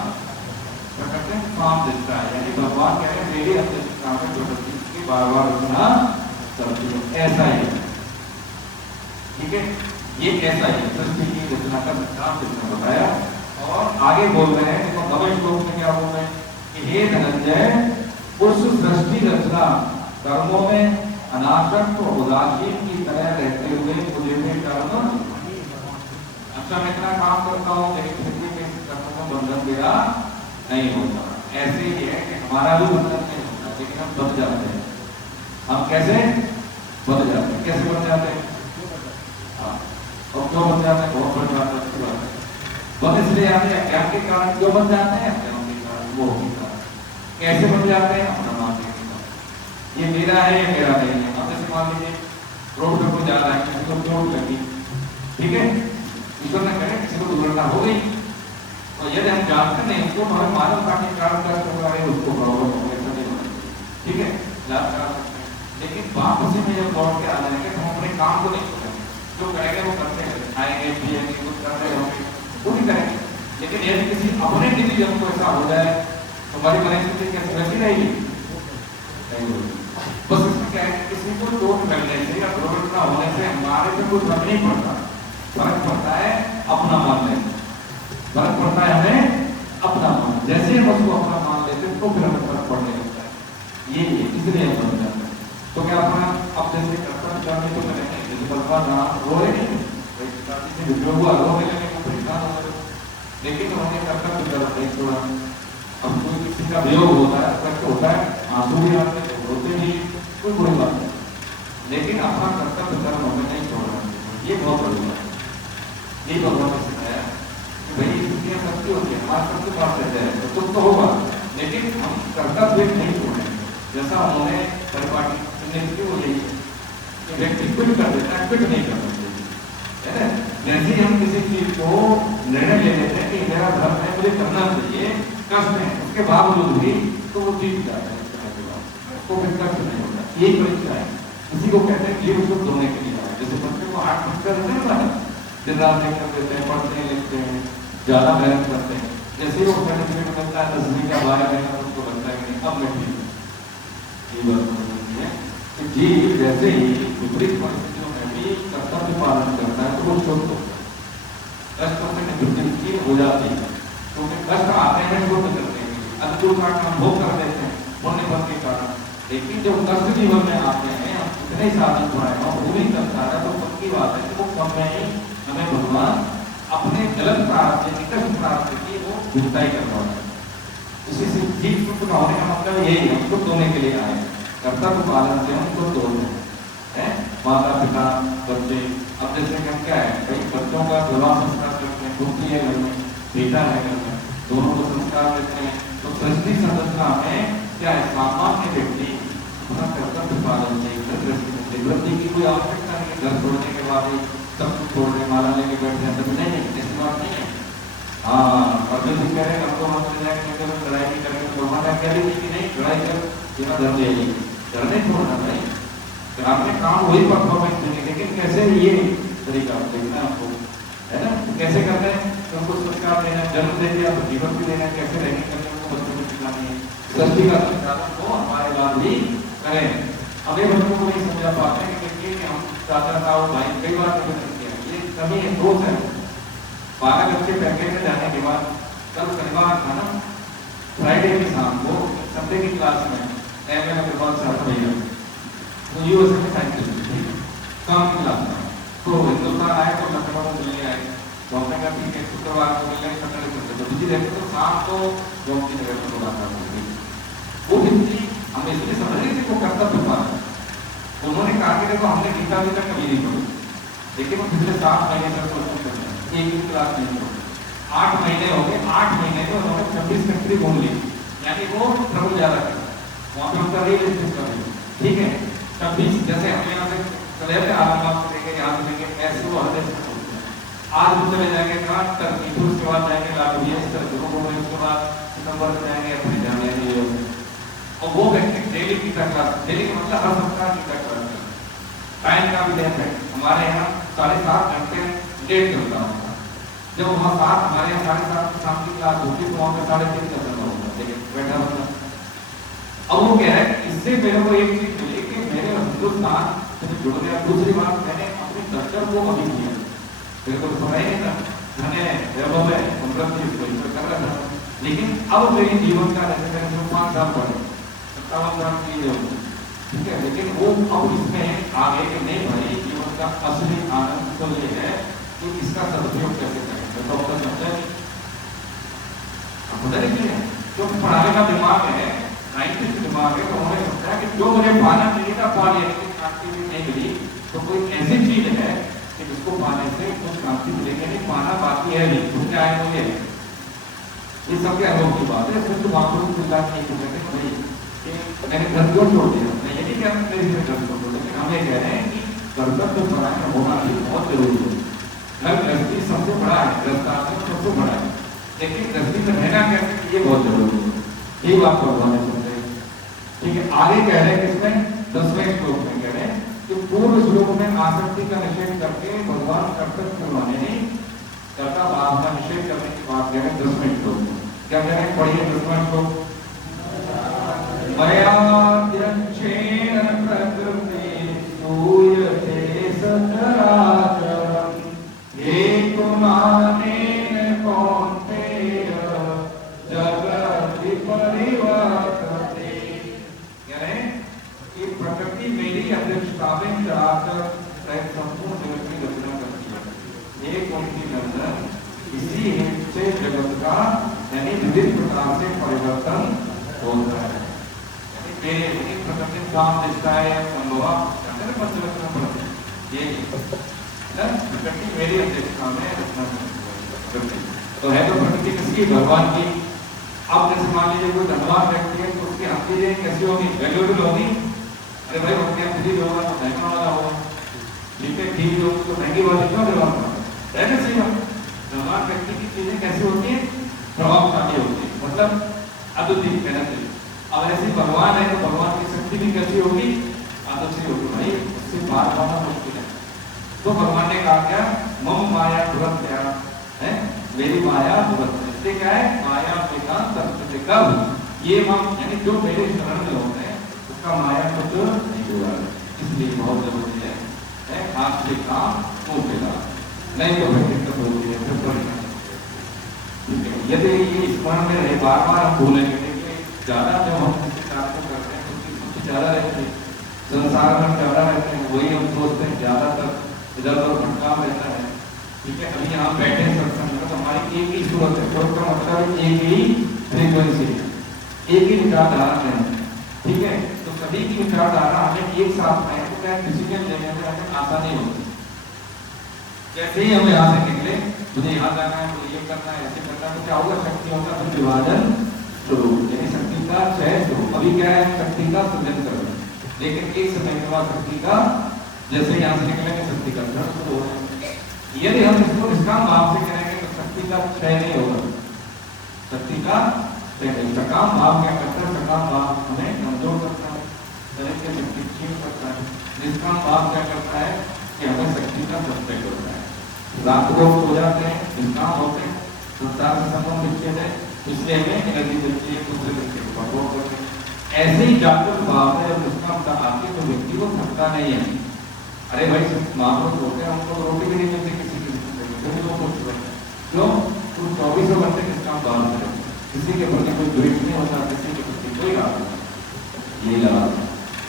प्रकृति काम देता है। यानी भगवान कह रहे हैं मेरी अध्यक्षता में प्रकृति की बार बार रचना करती है। ऐसा ही ठीक है, ये ऐसा ही सृष्टि की रचना का सिद्धांत इसने बताया। और आगे बोल रहे हैं देखो नवे श्लोक में क्या बोल रहे हैं कि हे धनंजय उस सृष्टि रचना कर्मों में अनासक्त और उदासीन की तरह रहते हुए मुझे में कर्म अच्छा मैं इतना काम करता हूँ लेकिन फिर भी किसी कर्म में बंधन मेरा नहीं होता। ऐसे ही है कि हमारा भी बंधन नहीं होता लेकिन हम बच जाते हैं। हम कैसे बच जाते हैं? कैसे बच जाते हैं? हाँ और क्यों बच जाते हैं? बहुत बच जाते हैं बस इसलिए आते हैं ज्ञान के कारण क्यों बच जाते हैं? ज्ञान के कारण वो के कारण कैसे बच जाते हैं? अपना मानने के कारण ये मेरा है ये मेरा नहीं है। अब जैसे मान लीजिए रोड पे कोई जा रहा है किसी को चोट लगी ठीक है ईश्वर ने कहे किसी को दुर्घटना हो गई तो यदि हम जानते नहीं उसको हमें मानव का कारण कर उसको प्रॉब्लम हो गई ठीक है इलाज करा सकते हैं। लेकिन वापसी में जब लौट के आ जाएंगे तो हम अपने काम को नहीं करेंगे जो करेंगे वो करते हैं खाएंगे पिएंगे कुछ कर रहे होंगे वो भी करेंगे। लेकिन यदि किसी अपने किसी जब को ऐसा हो जाए तो हमारी मनस्थिति कैसे वैसी रहेगी नहीं होगी। बस इसमें क्या है किसी को चोट लगने से या दुर्घटना होने से हमारे पे कुछ फर्क नहीं पड़ता। फर्क पड़ता है अपना मानने से फर्क पड़ता है हमें अपना मान जैसे हम उसको अपना मान लेते हैं तो फिर हमें फर्क पड़ने लगता है। ये इसलिए हम बन जाते हैं। तो क्या अपना अब जैसे कर्तव्य करने तो करेंगे, जैसे भगवान राम रो रहे नहीं, भाई शादी से विद्रोह हुआ, रो रहे लगे, वो परेशान हो रहे, लेकिन उन्होंने कर्तव्य कर नहीं छोड़ा। अब कोई किसी का वियोग होता है, कष्ट होता है, आंसू भी आते हैं, रोते भी, कोई बुरी बात नहीं, लेकिन अपना कर्तव्य कर्म हमें नहीं छोड़ना, ये बहुत बड़ी बात है। ये भगवान ने सिखाया कि भाई दुनिया सबकी होती है, हमारे सबके पास रहते हैं, तो दुख तो होगा, लेकिन हम कर्तव्य नहीं छोड़ेंगे। जैसा उन्होंने परिपाटी ने की वो यही है कि व्यक्ति क्विट कर देता है, क्विट नहीं करना चाहिए, है ना। जैसे हम किसी चीज को निर्णय ले लेते हैं कि मेरा धर्म है, मुझे करना चाहिए, कष्ट है, उसके बावजूद भी तो वो जीत जाता है, उसको फिर कष्ट नहीं होता। यही परीक्षा है, किसी को कहते हैं जीव शुद्ध होने के लिए आए, जैसे बच्चे को 8 घंटे रहते हैं ना, दिन रात देख कर देते हैं, पढ़ते हैं, लिखते हैं, ज्यादा मेहनत करते हैं, जैसे वो सर्टिफिकेट मिलता है 10वीं का 12 महीना, उसको लगता है कि अब मैं ठीक हूँ। ये बात समझनी है कि जीव जैसे ही विपरीत परिस्थितियों में भी कर्तव्य पालन करता है तो वो शुद्ध होता है, कष्ट से निवृत्ति हो जाती है, क्योंकि कष्ट आते हैं शुद्ध करते हैं, अद्भुत का हम भोग कर देते हैं पुण्य फल के कारण। लेकिन जब कष्ट जीवन में आते हैं, हम कितने साधन बनाए हो, वो भी करता है, तो पक्की बात है कि वो समय ही हमें भगवान अपने गलत प्राप्त निकट प्राप्त की वो जुटाई करवा है। उसी से जीव शुद्ध का होने का मतलब यही है, हम शुद्ध होने के लिए आए, कर्तव्य पालन से हम शुद्ध होते हैं। माता पिता बच्चे, अब जैसे हम क्या है, कई बच्चों का विवाह संस्कार करते हैं, पुत्री है घर में, बेटा है घर में, दोनों को संस्कार देते हैं, तो सृष्टि संरचना में क्या है, सामान्य व्यक्ति अपना कर्तव्य पालन से निवृत्ति की कोई आवश्यकता नहीं है, घर छोड़ने के बाद ही सब कुछ छोड़ के माला लेके बैठ जाए, तभी नहीं, ऐसी बात नहीं है। हाँ, और जो कह रहे हैं हमको हम ले जाएंगे, लड़ाई भी करेंगे, भगवान कह रही कि नहीं लड़ाई कर बिना धर्म ले आइए, घर नहीं छोड़ना भाई, आपने काम वही परफॉर्मेंस देंगे, लेकिन कैसे ये तरीका देखना आपको, है ना। कैसे करना है, उनको संस्कार देना, जन्म दे दिया तो जीवन भी देना, कैसे रहने करने को बच्चों को सिखानी है, सृष्टि का संचालन को हमारे बाद भी करें। अब ये बच्चों को नहीं समझा पाते हैं कि हम चाचा ताऊ भाई कई बार निवेदन किया, ये कमी है, दोष है। 12 बच्चे पैकेज में जाने के बाद कल शनिवार था ना, फ्राइडे की शाम को संडे की क्लास में एमए के बाद साथ भैया तो यूएसए में साइंटिस्ट थी, शाम की क्लास में, तो हिंदुस्तान आए तो लखनऊ में मिलने आए, तो हमने कहा ठीक है शुक्रवार को मिलने सैटरडे संडे तो बिजी रहते, तो शाम को जॉब की जगह पर मुलाकात हो गई। वो हिंदी हम इसलिए समझ रहे थे वो कर्तव्य पालन, उन्होंने कहा कि देखो हमने गीता जी तक कभी नहीं पढ़ी, लेकिन वो पिछले 7 महीने तक कोशिश कर रहे हैं, एक भी क्लास नहीं पढ़ी, 8 महीने हो गए, 8 महीने में उन्होंने 26 कंट्री घूम ली, यानी वो ट्रबल ज्यादा कर वहाँ पे उनका रियल एस्टेट कर रही, ठीक है। 26 जैसे हम यहाँ से चले जाते आराम से लेके यहाँ से लेके ऐसे वो हर देश में, आज भी चले जाएंगे कहाँ टर्की, फिर उसके बाद जाएंगे लाटविया, इस तरह के उसके बाद सितंबर में जाएंगे अपने जाने, और वो व्यक्ति डेली की क्लास, डेली का मतलब हर सप्ताह की क्लास, टाइम का भी लेट है, हमारे यहाँ 7.5 घंटे लेट चलता होगा, जब वहाँ 7 हमारे यहाँ 7:30 शाम की क्लास होती है तो वहाँ पे 3:30 का समय होगा, लेकिन बैठा होगा। अब वो कह रहा है इससे मेरे को एक चीज मिली कि मेरे हिंदुस्तान से जुड़ गया। दूसरी बात, मैंने अपने कल्चर को अभी किया, मेरे को समझ नहीं था, मैंने वैभव है समृद्धि कर रहा था, लेकिन अब मेरी जीवन का जैसे मैंने 5 साल पढ़े, 57 साल की है, ठीक है, लेकिन वो अब इसमें आगे कि नहीं भाई जीवन का असली आनंद तो ये है कि इसका सदुपयोग कैसे करें। डॉक्टर समझा पता नहीं जो पढ़ाने का दिमाग है, साइंटिस्ट दिमाग है, तो उन्होंने समझा कि जो मुझे पाना चाहिए था पा लिया, लेकिन क्रांति भी नहीं मिली, तो कोई ऐसी चीज है कि जिसको पाने से कुछ क्रांति मिलेगी नहीं, पाना बाकी है नहीं, तो क्या है मुझे ये सबके अनुभव की बात है। सिर्फ वापस चिल्ला नहीं कहते भाई कि मैंने घर क्यों छोड़ दिया, मैं ये नहीं कह रहा मेरे घर छोड़ दो, लेकिन हम ये कह रहे हैं कि कर्तव्य परायण होना भी बहुत जरूरी है। घर गृहस्थी सबसे बड़ा है, गृहस्थाश्रम सबसे बड़ा है, लेकिन गृहस्थी में रहना कैसे ये बहुत जरूरी है, यही बात भगवान ने समझाई। ठीक है, आगे कह रहे हैं इसमें 10वें श्लोक में कह रहे हैं कि पूर्व श्लोक में आसक्ति का निषेध करके भगवान कर्तव्य करवाने नहीं, कर्ता भाव का निषेध करने की बात कह रहे हैं 10वें श्लोक में। क्या कह रहे हैं, पढ़िए 10वां श्लोक। मयाद्यक्षेण प्रकृते सूयते सचराचरम् हेतुनानेन कौन्तेय जगति परिवर्तते। कह रहे हैं विविध प्रकार से परिवर्तन होता है। यानी मेरे प्रकृति काम दिखता है संभव ये प्रकृति मेरी अध्यक्षता में रचना प्रकृति तो है, तो प्रकृति किसकी? भगवान की। अब जैसे मान लीजिए कोई धनवान व्यक्ति है तो उसकी हस्ती कैसी होगी? वैल्यूएबल होगी। अरे भाई उसके फ्री होगा तो महंगा वाला होगा, ठीक है, ठीक होगी तो महंगी वाली क्यों व्यवहार करना है? ऐसे ही धनवान व्यक्ति की चीजें कैसी होती है? प्रभावशाली होती है, मतलब अद्वितीय कहना चाहिए। अब ऐसे भगवान है तो भगवान की शक्ति भी कैसी होगी? अद्वितीय होगी। भाई उससे बात करना मुश्किल है। तो भगवान ने कहा क्या? मम माया तुरंत है, मेरी माया तुरंत। इससे क्या है? माया से कब ये मम यानी जो मेरे शरण में होते हैं उसका माया कुछ नहीं हुआ। इसलिए बहुत जरूरी है हाथ से काम मुंह पे काम, नहीं तो फिर दिक्कत होती है, फिर परेशानी। ठीक है, यदि ये स्मरण में रहे, बार बार हम भूलेंगे। देखिए ज्यादा जब हम किसी काम को करते हैं उसकी सोच ज्यादा रहती है, संसार में ज्यादा रहते हैं, वही हम सोचते हैं, ज्यादातर इधर उधर भटकाव रहता है। ठीक है, अभी यहाँ बैठे सत्संग में तो हमारी एक ही सूरत है, तो उसका मतलब एक ही फ्रीक्वेंसी, एक ही विचारधारा है। ठीक है, तो सभी की विचारधारा हमें एक साथ है तो क्या डिसीजन लेने में हमें आसानी होती है। जैसे ही हम यहाँ से निकले, मुझे यहाँ जाना है, मुझे ये करना है, ऐसे करना है, तो क्या होगा? शक्ति होगा तो विभाजन शुरू, यानी शक्ति का क्षय शुरू। अभी क्या है? शक्ति का सृजन कर रहे हैं, लेकिन एक समय के बाद शक्ति का, जैसे यहाँ से निकलेंगे शक्ति का क्षरण शुरू हो जाएगा। यदि हम इसको निष्काम भाव से करेंगे तो शक्ति का क्षय नहीं होगा। शक्ति का सकाम भाव क्या करता है? सकाम भाव हमें कमजोर करता है, शरीर की शक्ति क्षीण करता है। निष्काम भाव क्या करता है? कि हमें शक्ति का सत्य करता है। रात को सो जाते हैं, निष्काम होते हैं, संसार से संबंध विच्छेद है, इसलिए हमें एनर्जी मिलती है, दूसरे व्यक्ति को कंट्रोल करते हैं। ऐसे ही जागृत भाव है, जब निष्कामता आती है तो व्यक्ति को थकता नहीं है। अरे भाई महापुरुष होते हैं, उनको रोटी भी नहीं मिलती किसी क्यों? तो 24 घंटे निष्काम भाव से किसी के प्रति कोई द्वेष नहीं होता, किसी के प्रति कोई राग नहीं। ये लगा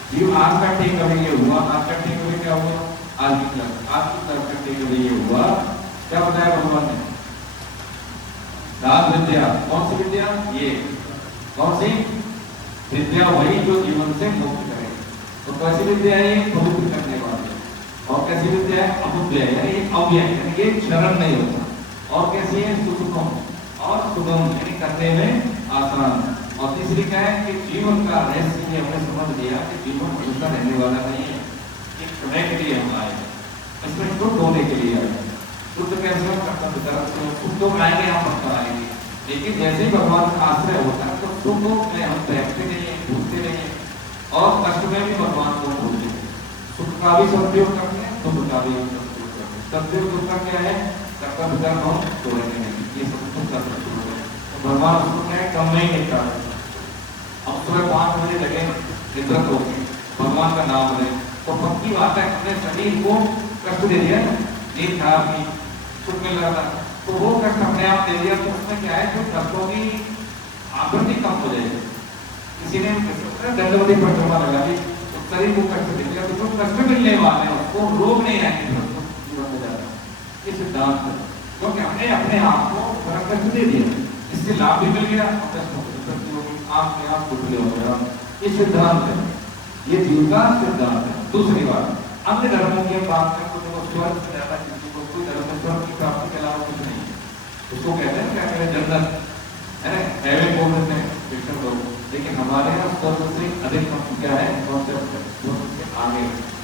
जीव आज का ठीक अभी ये हुआ, आज का ठीक अभी क्या हुआ? आज की तरफ का ठीक अभी ये हुआ। क्या बताया भगवान ने? राज विद्या, कौन सी विद्या? ये कौन सी विद्या? वही जो जीवन से मुक्त करे। तो कैसी विद्या है? ये पवित्र करने वाली। और कैसी विद्या है? अबुद्ध्या, यानी अव्यय, यानी ये क्षरण नहीं होता। और कैसी है? सुसुखम और सुगम, यानी करने में आसान। और तीसरी क्या है? कि जीवन का रहस्य ये हमने समझ लिया कि जीवन हमेशा रहने वाला नहीं है, एक समय के लिए हम आए, इसमें शुद्ध होने के लिए आए। शुद्ध कैसे हम कर्तव्य तरफ से शुद्ध तो आएंगे, हम पक्का आएंगे, लेकिन जैसे ही भगवान का आश्रय होता है तो शुद्ध में हम बैठते नहीं है, भूलते नहीं है, और कष्ट में भी भगवान को भूलते हैं। सुख का भी सदुपयोग करते हैं, दुख का भी सदुपयोग करते हैं। सदुपयोग दुख का क्या है? कर्तव्य कर्म हम तोड़ेंगे नहीं, ये सब कुछ कर सकते हैं। तो भगवान उसको क्या है? कम नहीं लेता है। अब सुबह 5 बजे लगे निद्रत होके भगवान का नाम लें तो पक्की बात है अपने शरीर को कष्ट दे दिया, नींद खराब की, सुख मिल रहा था तो वो कष्ट अपने आप दे दिया। तो उसमें क्या है? जो कष्टों की आवृत्ति कम हो जाएगी। किसी ने दंडवती परिक्रमा लगा दी तो शरीर को कष्ट दे दिया, तो जो कष्ट मिलने वाले हैं उसको रोग नहीं आएंगे जीवन में जाता। ये सिद्धांत है, क्योंकि हमने अपने आप को बड़ा कष्ट दे दिया, इससे लाभ भी मिल गया और कष्ट आप में आप टुकड़े हो गया। ये सिद्धांत है, ये जीव का सिद्धांत है। दूसरी बात, अन्य धर्मों की बात में स्वर्ग से ज्यादा किसी को कोई धर्म में स्वर्ग की प्राप्ति के अलावा कुछ नहीं है। उसको कहते हैं क्या कहते हैं? जन्नत है ना, हेवन बोल देते हैं कृष्ण लोग, लेकिन हमारे यहाँ स्वर्ग से अधिक क्या है? कॉन्सेप्ट है, स्वर्ग से आगे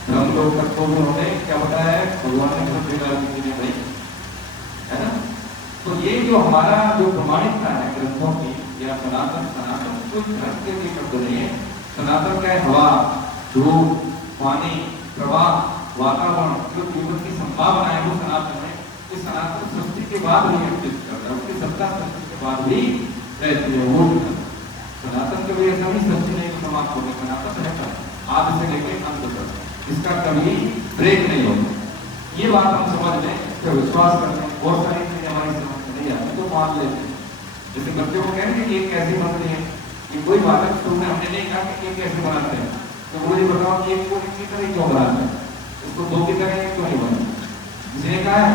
हम लोग तक तो उन्होंने क्या बताया है? भगवान ने सब जगह किसी ने भाई, है ना। तो ये जो हमारा जो प्रमाणिकता है ग्रंथों की या सनातन कोई धर्म के लिए शब्द नहीं है। सनातन क्या है? हवा, धूप, पानी, प्रवाह, वातावरण, जो जीवन की संभावना है वो सनातन है। इस सनातन सृष्टि के बाद भी एक्जिस्ट करता है, उसकी सत्ता सृष्टि के बाद भी रहती है। वो सनातन के लिए ऐसा नहीं सृष्टि नहीं समाप्त होगी, सनातन रहता है आदि से लेकर अंत तक, इसका कभी ब्रेक नहीं होगा। ये बात हम समझ लें, इस पर विश्वास करते हैं। बहुत सारी चीजें हमारी समझ में नहीं आती तो मान लेते हैं। जैसे बच्चों को कहेंगे कि एक कैसे बनती है, कि कोई बात स्कूल में हमने नहीं कहा कि एक कैसे बनाते हैं, तो वो ये बताओ कि एक को एक की तरह क्यों बनाते हैं, उसको दो की तरह क्यों नहीं बनाते? किसी ने कहा है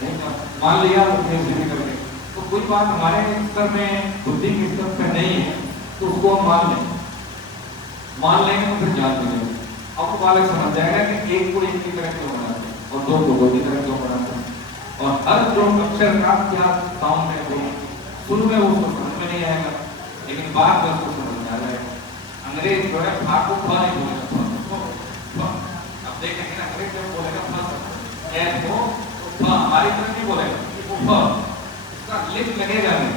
नहीं कहा, मान लिया तो करके तो कोई बात हमारे स्तर में, बुद्धि के स्तर पे नहीं है, तो उसको हम मान लेंगे तो फिर जान लेंगे। अब वो बालक समझ जाएगा कि एक को एक की तरह क्यों बनाते हैं और दो को दो की तरह क्यों बनाते हैं, और हर जो अक्षर का क्या काम में वो शुरू में उसको समझ में नहीं आएगा, लेकिन बाद में उसको समझ में आ जाएगा। अंग्रेज जो है फा को फा नहीं बोलेगा, अब देखेंगे ना, अंग्रेज जब बोलेगा फा ऐस को, तो फा हमारी तरह नहीं बोलेगा, वो फा उसका लिप लगेगा नहीं।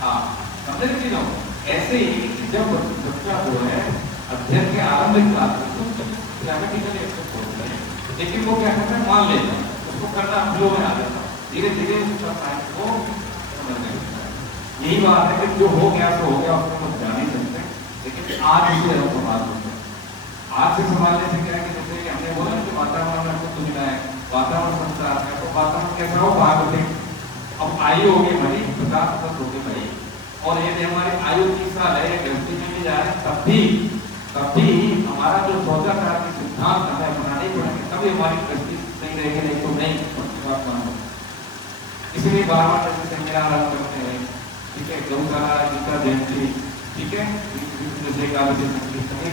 हाँ, समझे चीजों। ऐसे ही जब बच्चा जो है अध्ययन के आरंभिक क्लास में तो ग्रामेटिकली एक्सेप्ट होता है, लेकिन वो क्या करता है, मान लेता है, उसको करना फ्लो में आ जाता है, धीरे धीरे उसका साइंस को समझने लगता है। यही बात है कि जो हो गया तो हो गया, उसको हम जान नहीं सकते, लेकिन आज इसे हम संभाल सकते हैं। आज से संभालने से क्या है कि जैसे कि हमने बोला कि वातावरण में कुछ सुविधा है, वातावरण संस्कार है, तो वातावरण कैसा हो वहां होते। अब आयु होगी हमारी 50 होगी भाई, और यदि हमारी आयु 30 साल है, गृहस्थी में भी जा रहे हैं, तब भी हमारा जो 14 की सिद्धांत हमें अपनाने पड़ेंगे, तभी हमारी गृहस्थी नहीं रहेगी, नहीं तो नहीं। इसलिए बार बार जैसे सेमिनार करते हैं, ठीक है, गौशाला, गीता जयंती, ठीक है, जैसे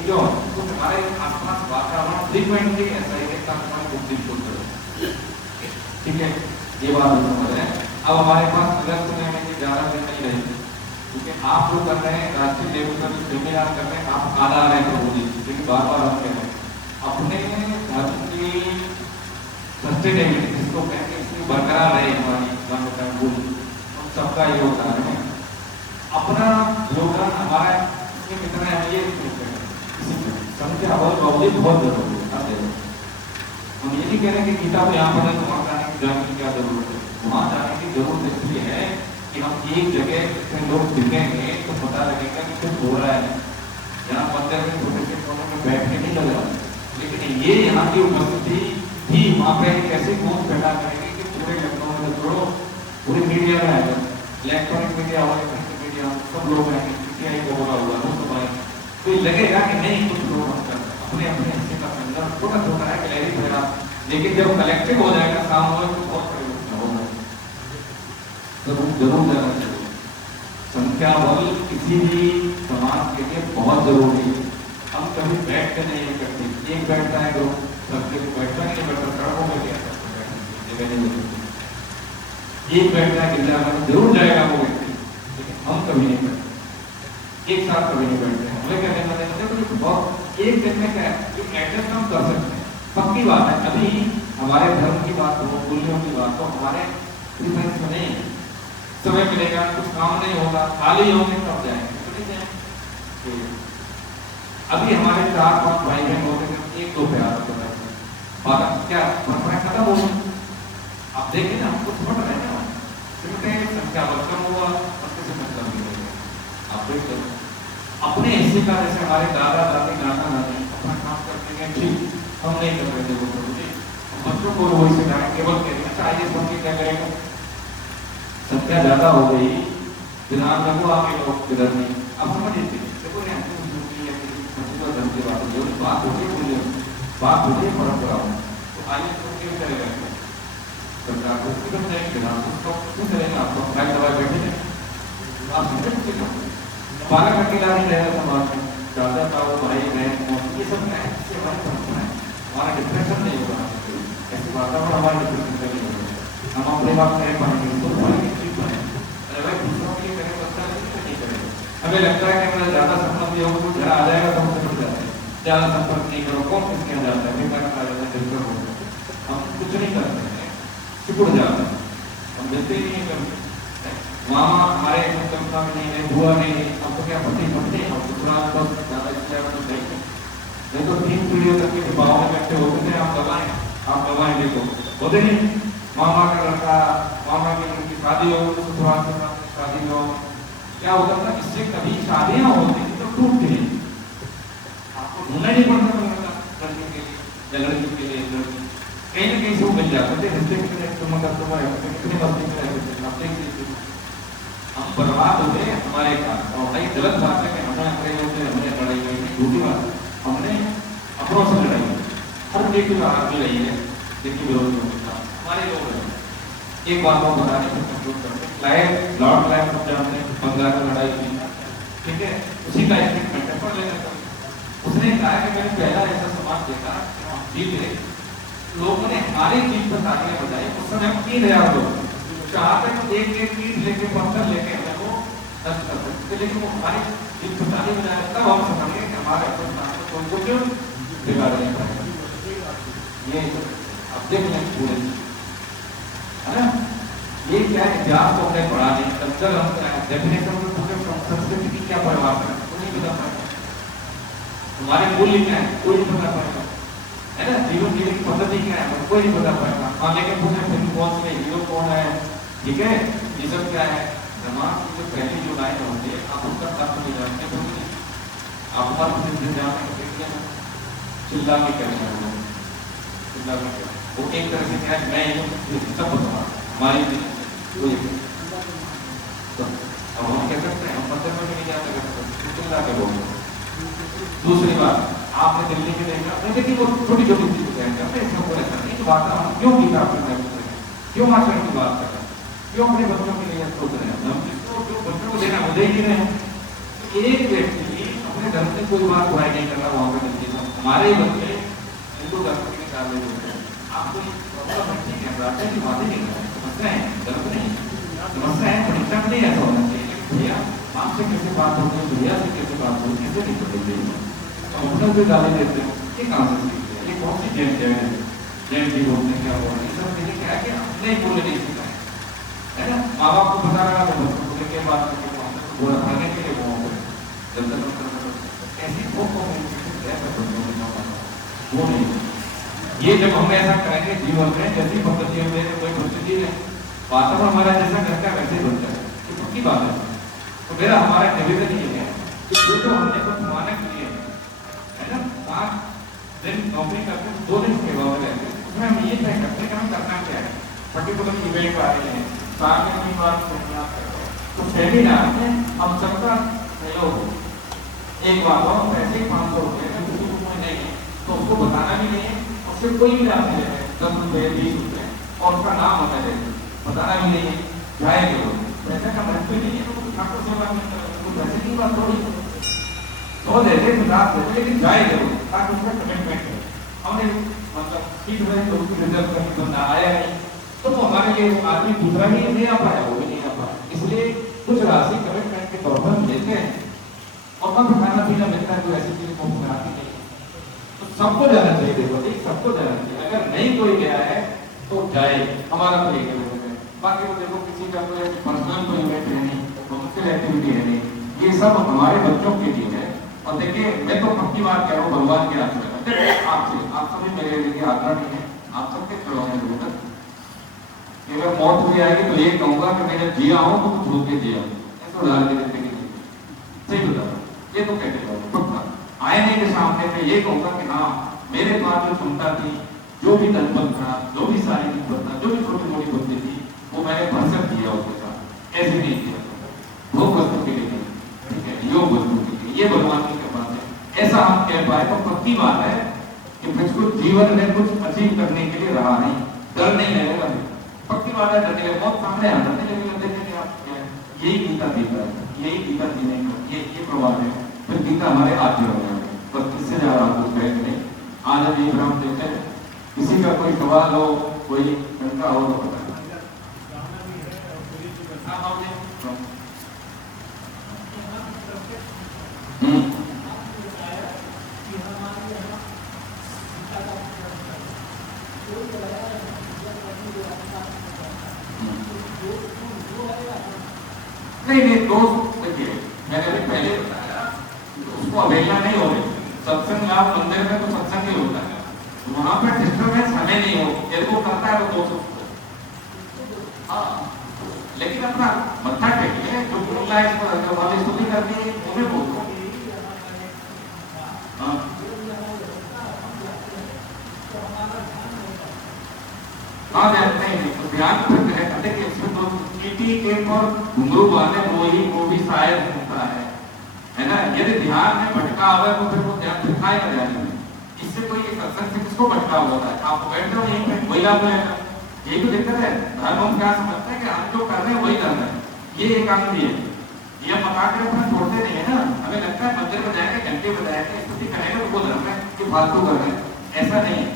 क्यों तो हमारे आसपास वातावरण फ्रीक्वेंटली ऐसा ही है, हमारी बुद्धि शुद्ध रहे, ठीक है, ये बात हम समझ रहे हैं। अब हमारे पास अगस्त में ज्यादा दिन नहीं रहेगी, क्योंकि आप जो कर रहे हैं राष्ट्रीय लेवल पर जो सेमिनार कर रहे हैं, आप आधा रहे हैं प्रभु जी, लेकिन बार बार हम कह रहे हैं अपने धर्म की सस्टेनेबिलिटी, जिसको कहेंगे इसकी बरकरार रहे हमारी हम सबका योगदान है। अपना योगदान हमारा इसमें कितना है ये संख्या बहुत जरूरी है। हम ये नहीं कह रहे कि गीता को यहाँ पर वहाँ जाने की क्या जरूरत है, वहाँ जाने की जरूरत इसलिए है कि हम एक जगह से लोग दिखेंगे तो पता लगेगा कि कुछ हो रहा है। यहाँ मंदिर में छोटे से कोनों में बैठ के नहीं लग रहा, लेकिन ये यहाँ की उपस्थिति ही वहाँ पे कैसे कौन पैदा करेंगे कि पूरे लखनऊ में छोड़ो, पूरी मीडिया में आएगा, इलेक्ट्रॉनिक मीडिया हो, प्रिंट मीडिया, सब लोग आएंगे, पीटीआई को बोला हुआ वो सब आएंगे, तो ये लगेगा कि नहीं कुछ लोग अपने अपने हिस्से का संदर्भ छोटा छोटा है, गैलरी वगैरह, लेकिन जब कलेक्टिव हो जाएगा काम होगा तो बहुत परिवर्तन होगा। जरूर जाना चाहिए। संख्या बल किसी भी समाज के लिए बहुत जरूरी है। हम कभी बैठ के नहीं करते, एक बैठता है ग्रुप, सबके बैठता नहीं बैठता, सड़कों में गया जगह नहीं मिलती, एक बैठता है गिरजाघर में जरूर जाएगा वो व्यक्ति, लेकिन हम कभी नहीं बैठते, एक साथ कभी नहीं बैठते। हमें कहने वाले बहुत एक दिन में क्या एडजस्ट हम कर सकते हैं, पक्की बात है। अभी हमारे धर्म की बात हो, मूल्यों की बात हो, हमारे प्रेफरेंस में नहीं है। समय मिलेगा, कुछ काम नहीं होगा, खाली होंगे तब जाएंगे, तो अभी हमारे 4-5 भाई बहन होते हैं, 1-2 प्यार होता है, बात क्या परंपरा खत्म हो गई। आप देखिए ना, हमको समझ रहे हैं ना, संख्या कम हुआ, आप देख लो अपने हिस्से का, जैसे हमारे दादा दादी नाना नानी अपना काम करते हैं, ठीक हम नहीं कर रहे थे वो बच्चों को वही सिखाएं, केवल कहते अच्छा आइए समझिए क्या करेगा। संख्या ज्यादा हो गई, विधान में वो आगे लोग किधर नहीं, अब समझिए देखो धर्म की बात होती है, बात होती है परंपरा में, तो आइए तो क्यों करेगा सरकार को विधान क्यों करेगा, आपको दवाई बैठे आप समझे बालक अकेला नहीं रहेगा समाज में, दादा ताऊ भाई बहन ये सब हमारी परंपरा है, हमारा डिप्रेशन नहीं होगा, ऐसे वातावरण हमारे डिप्रेशन का नहीं होगा, हम अपने बात कह पाएंगे तो पाएंगे ठीक पाएंगे, अगर दूसरों के लिए करें बच्चा नहीं करेगा। हमें लगता है कि हमारा ज्यादा संपर्क योग को घर आ जाएगा तो हम समझ जाते हैं, ज्यादा संपर्क नहीं करो कौन किसके यहाँ जाता है, बेकार आ जाता है, दिलकर होता है, हम कुछ नहीं करते हैं, सिकुड़ जाते हैं, हम देते ही नहीं करते। मामा हमारे कविता में नहीं है, बुआ नहीं है, आपको क्या पति पत्नी और दूसरा बस ज्यादा इच्छा तो नहीं तो 3 पीढ़ियों तक के दबाव में बैठे होते थे। आप गवाएं देखो होते नहीं, मामा का लड़का मामा की लड़की शादी हो, ससुराल के साथ शादी हो, क्या होता था, इससे कभी शादियां होती थी तो टूटती नहीं, आपको ढूंढना नहीं पड़ता लड़के के लिए या लड़की के लिए लड़की, कहीं ना कहीं से वो मिल जाते थे, रिश्ते कितने कितने मस्ती में रहते थे, आप देख लीजिए हम बर्बाद होते हैं हमारे कारण। और भाई गलत बात है कि हमें अंग्रेजों से हमने लड़ाई हुई है, झूठी बात है, हमने अपनों से लड़ाई है, हर एक की आदमी रही है, लेकिन विरोध नहीं होता, हमारे लोग हैं, एक बात को बताने की कोशिश करते क्लाइव लॉर्ड क्लाइव सब जानते हैं बंगाल में लड़ाई हुई, ठीक है, उसी का एक स्टेटमेंट पढ़ लेना। उसने कहा कि मैंने पहला ऐसा समाज देखा हम जीते, लोगों ने हमारी जीत पर ताकने बजाय उस समय हम 3000 लोग चाहते तो एक एक ईंट लेके पत्थर लेके हमें वो नष्ट कर सकते, लेकिन वो हमारी जीत पर ताकने बजाय तब हम समझेंगे कि हमारे अपने सामने कोई को क्यों बिगाड़ नहीं पाएगा। ये अब देख लें पूरे, है ना, ये क्या है, इतिहास को हमने पढ़ा नहीं, कल्चर हम डेफिनेशन में पूरे संस्कृति की क्या परिभाषा है वो नहीं बता पाएगा, हमारे मूल्य क्या है कोई नहीं बता पाएगा, है ना, जीवन जीने की पद्धति क्या है कोई नहीं बता पाएगा। हाँ लेकिन पूछे फिल्म कौन से हीरो कौन है, ठीक है, ये सब क्या है, समाज की जो पहली जो लाइन होती है आप उसका तत्व नहीं जानते, तो आप हमारे चिल्ला के कहना है, चिल्ला के कहना वो एक तरह से क्या है, मैं सब बताऊँ हमारी तो अब हम कह सकते हैं हम मंदिर में भी नहीं जा सकते, चिल्ला के बोल। दूसरी बात आपने दिल्ली में देखा, मैं देखिए वो छोटी छोटी चीजें कहेंगे अपने इसमें बोले नहीं बात क्यों गीता आपने क्यों आचरण की बात कर रहे हैं, क्यों अपने बच्चों के लिए सोच रहे हैं, हम जिसको जो बच्चों को देना वो दे ही रहे हैं। एक व्यक्ति अपने धर्म से कोई बात बुराई नहीं कर रहा वहां पर दिल्ली में, हमारे बच्चे हिंदू धर्म के निकाल रहे होते हैं, आपको ठीक है प्रार्थना की बातें नहीं कर रहे, समस्या है गलत नहीं, समस्या है परीक्षा में नहीं ऐसा होना चाहिए, भैया आपसे कैसे बात होती है, भैया से कैसे बात होती है, कैसे नहीं पड़ेगी अपना भी गाली देते हो, ये कहाँ से सीखते हैं, ये कौन सी जैन जैन है, जैन जी बोलते क्या हुआ, ये सब देखिए क्या है कि हमने ही बोले नहीं सीखा है ना, माँ बाप को पता लगा तो बच्चों को के बात करके बोला खाने के लिए वो जब तक ऐसी वो नहीं, ये जब हम ऐसा करेंगे जीवन में जैसी पद्धति में कोई परिस्थिति है वातावरण हमारा जैसा करता है वैसे बनता है, ये पक्की बात है। तो मेरा हमारा निवेदन ये है कि जो हमने को कमाने के लिए है ना 5 दिन नौकरी करते 2 दिन सेवा में रहते हैं, उसमें हम ये तय करते हैं कि हमें करना क्या है, पर्टिकुलर इवेंट आ रहे हैं साल में 3 बार सेमिनार करते हैं, तो सेमिनार में हम सबका सहयोग हो, एक बात हो पैसे 500 रुपये का किसी को कोई नहीं है तो उसको बताना भी नहीं है, उससे कोई भी लाभ नहीं लेते 10 रुपये 20 रुपये और उसका नाम होता है बताना भी नहीं है, जाए केवल पैसे का महत्व नहीं है, तो ठाकुर सेवा में तो पैसे की बात थोड़ी 100 देते 50 देते लेकिन जाए जरूर ताकि उसका कमिटमेंट है, हमने मतलब सीट में तो उसकी रिजर्व करके बंदा आया नहीं तो वो हमारे लिए आदमी दूसरा ही नहीं आ पाया, वो भी नहीं आ पाया, इसलिए कुछ राशि कमिटमेंट के तौर पर हम लेते हैं और वहाँ खाना पीना मिलता है, कोई ऐसी चीज मुफ्त में आती नहीं, तो सबको जाना चाहिए, देखो ठीक सबको जाना चाहिए, अगर नहीं कोई गया है तो जाए, हमारा तो एक है, बाकी वो देखो किसी का कोई पर्सनल कोई इवेंट है नहीं, मुश्किल एक्टिविटी है नहीं, ये सब हमारे बच्चों के लिए है। और देखिए मैं तो पक्की बात कह रहा हूँ भगवान के आशीर्वाद आपसे, आप सभी मेरे लिए आग्रह नहीं है, आप सबके खड़े होने जरूरत, अगर मौत भी आएगी तो ये कहूंगा कि मैंने जिया हूँ तो कुछ होके जिया, ऐसा उदाहरण देने के लिए सही बता ये तो कहते जाओ पक्का आईने के सामने मैं ये कहूंगा कि हाँ मेरे पास जो क्षमता थी, जो भी तनपन था, जो भी शारीरिक था, जो भी छोटी मोटी बुद्धि थी वो मैंने भरसक किया उसके साथ, ऐसे नहीं किया भोग वस्तु के लिए, ठीक है, योग वस्तु के लिए, ये भगवान की कृपा से ऐसा हम कह पाए तो पक्की बात है कि मुझको जीवन में कुछ अचीव करने के लिए रहा नहीं, डर नहीं लगेगा, पक्की बात है डरने लगे बहुत सामने आ जाते लेकिन देखेंगे आप यही गीता देता है, यही गीता जीने का ये प्रभाव है, फिर गीता हमारे आद्य हो जाएगा, बस किससे जा रहा कुछ कह नहीं। आज भी हम देते हैं किसी का कोई सवाल हो कोई शंका हो तो बताए। नहीं दोस्त देखिए मैंने भी पहले बताया उसको अवहेलना नहीं हो रही, सत्संग लाभ मंदिर में तो सत्संग ही होता है, वहां पर डिस्टर्बेंस हमें नहीं हो, यदि वो करता है तो दोस्त हाँ लेकिन अपना मत्था टेकिए, जो बोल रहा है इसको वाली स्तुति करनी है उन्हें बोलो हाँ नहीं तो ध्यान देखिए इसमें तो चीटी के पर घुंघरू बांधे वो भी शायद होता है ना, यदि ध्यान में भटका हुआ है तो फिर वो ध्यान दिखाए ना ध्यान में, इससे कोई एक सत्संग से किसको भटका हुआ है, आप बैठ जाओ यहीं पे वही लाभ लेगा, यही तो दिक्कत है। धर्म हम क्या समझते हैं कि हम जो कर रहे हैं वही धर्म है, ये एकांती है, ये हम पका कर अपना छोड़ते नहीं है ना। हमें लगता है मंदिर में जाएंगे, घंटे बजाएंगे, स्तुति करेंगे तो वो धर्म है, कि फालतू कर रहे हैं। ऐसा नहीं है।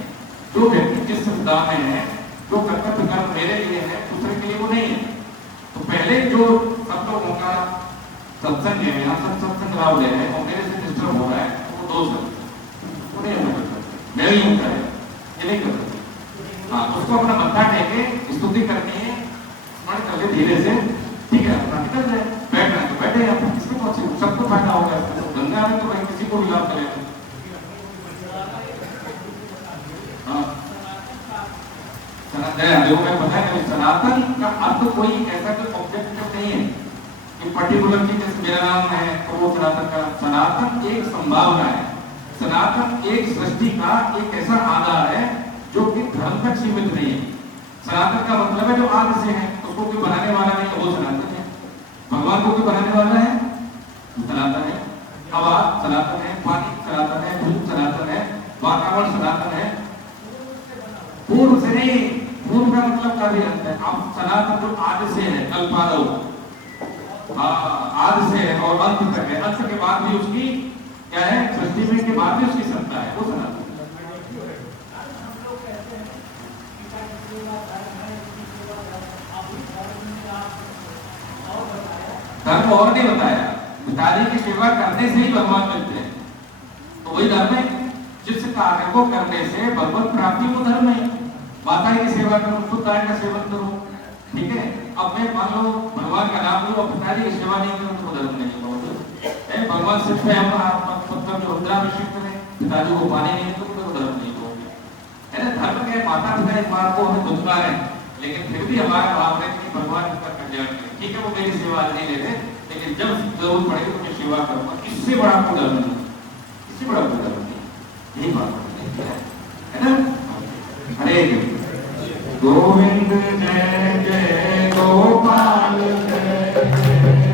जो व्यक्ति जिस समुदाय में है, जो कर्तव्य कर्म मेरे लिए है, दूसरे के लिए वो नहीं है। तो पहले जो सब लोगों का सत्संग है, यहाँ सब सत्संग लाभ ले रहे हैं और मेरे से डिस्टर्ब हो रहा है, वो दोष है, वो नहीं होना करता, मैं ही हूँ करे, ये नहीं करता। हाँ, उसको अपना मत्था टेके स्तुति करनी है, स्मरण कर ले धीरे से, ठीक है, अपना निकल जाए, बैठना है तो बैठे, आप किसको कौन सी सबको फायदा होगा, गंगा में तो भाई किसी को भी लाभ मिलेगा। हाँ, देखो मैं बताया कि सनातन का अर्थ कोई ऐसा कोई ऑब्जेक्टिव नहीं है कि पर्टिकुलर चीज, जैसे मेरा नाम है तो वो सनातन का। सनातन एक संभावना है, सनातन एक सृष्टि का एक ऐसा आधार है जो कि धर्म तक सीमित नहीं है। सनातन का मतलब है जो आदि से है, उसको कोई बनाने वाला नहीं है, वो सनातन है। भगवान को कोई बनाने वाला है, सनातन है। हवा सनातन है, पानी सनातन है, धूप सनातन है, वातावरण सनातन है। पूर्व से नहीं, पूर्व का मतलब का भी अर्थ है। अब सनातन जो आदि से है, कल्पादौ, आदि से है और अंत तक है, अंत के बाद भी उसकी क्या है, सृष्टि में के बाद भी उसकी सत्ता है, वो सनातन। धर्म और नहीं बताया, पिताजी की सेवा करने से ही भगवान मिलते हैं, तो वही धर्म है। जिस कार्य को करने से भगवत प्राप्ति वो धर्म है। माता की सेवा करो, खुद गाय का सेवन करो, ठीक है। अब मैं मान लो भगवान का नाम लूं और पिताजी की सेवा नहीं करूं तो धर्म नहीं होगा। भगवान सिर्फ है मतलब रुद्राभिषेक करें, पिताजी को पानी नहीं तो धर्म नहीं होगा, है ना। धर्म के माता पिता एक बार को हमें दुष्कार है, लेकिन फिर भी हमारा भाव है कि भगवान उसका कल्याण करें। ठीक है, वो मेरी सेवा नहीं लेते, लेकिन जब जरूरत पड़ेगी तो मैं सेवा करूंगा। इससे बड़ा कोई धर्म नहीं, इससे बड़ा कोई धर्म नहीं, यही बात है ना। हरे गोविंद जय जय गोपाल जय जय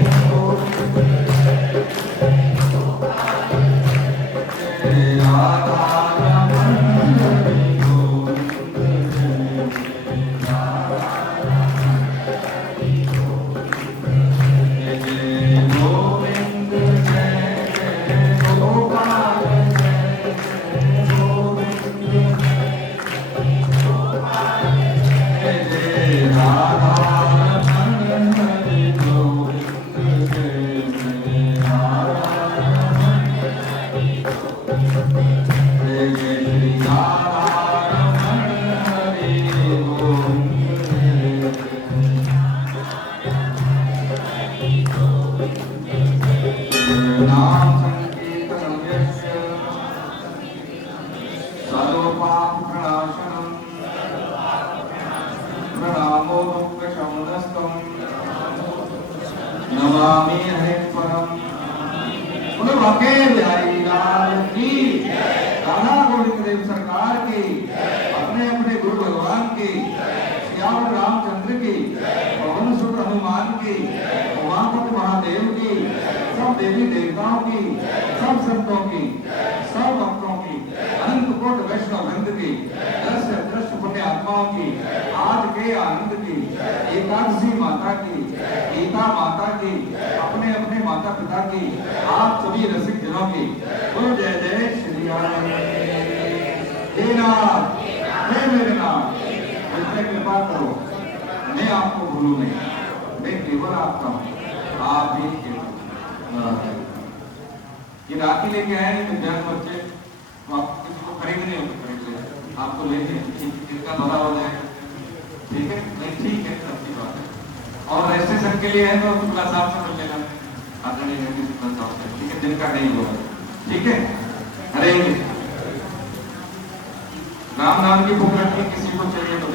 राधा ये राखी लेके आए हैं विद्यार्थी बच्चे, तो आप किसी को खरीदने हो तो खरीद ले, आपको लेने इनका भला हो जाएगा, ठीक है। नहीं ठीक है, अच्छी बात है। और रजिस्ट्रेशन के लिए है तो शुक्ला साहब से मिल लेना, आदरणीय शुक्ला साहब से, ठीक है, जिनका नहीं हुआ, ठीक है। हरे राम नाम की बुक रखी, किसी को चाहिए तो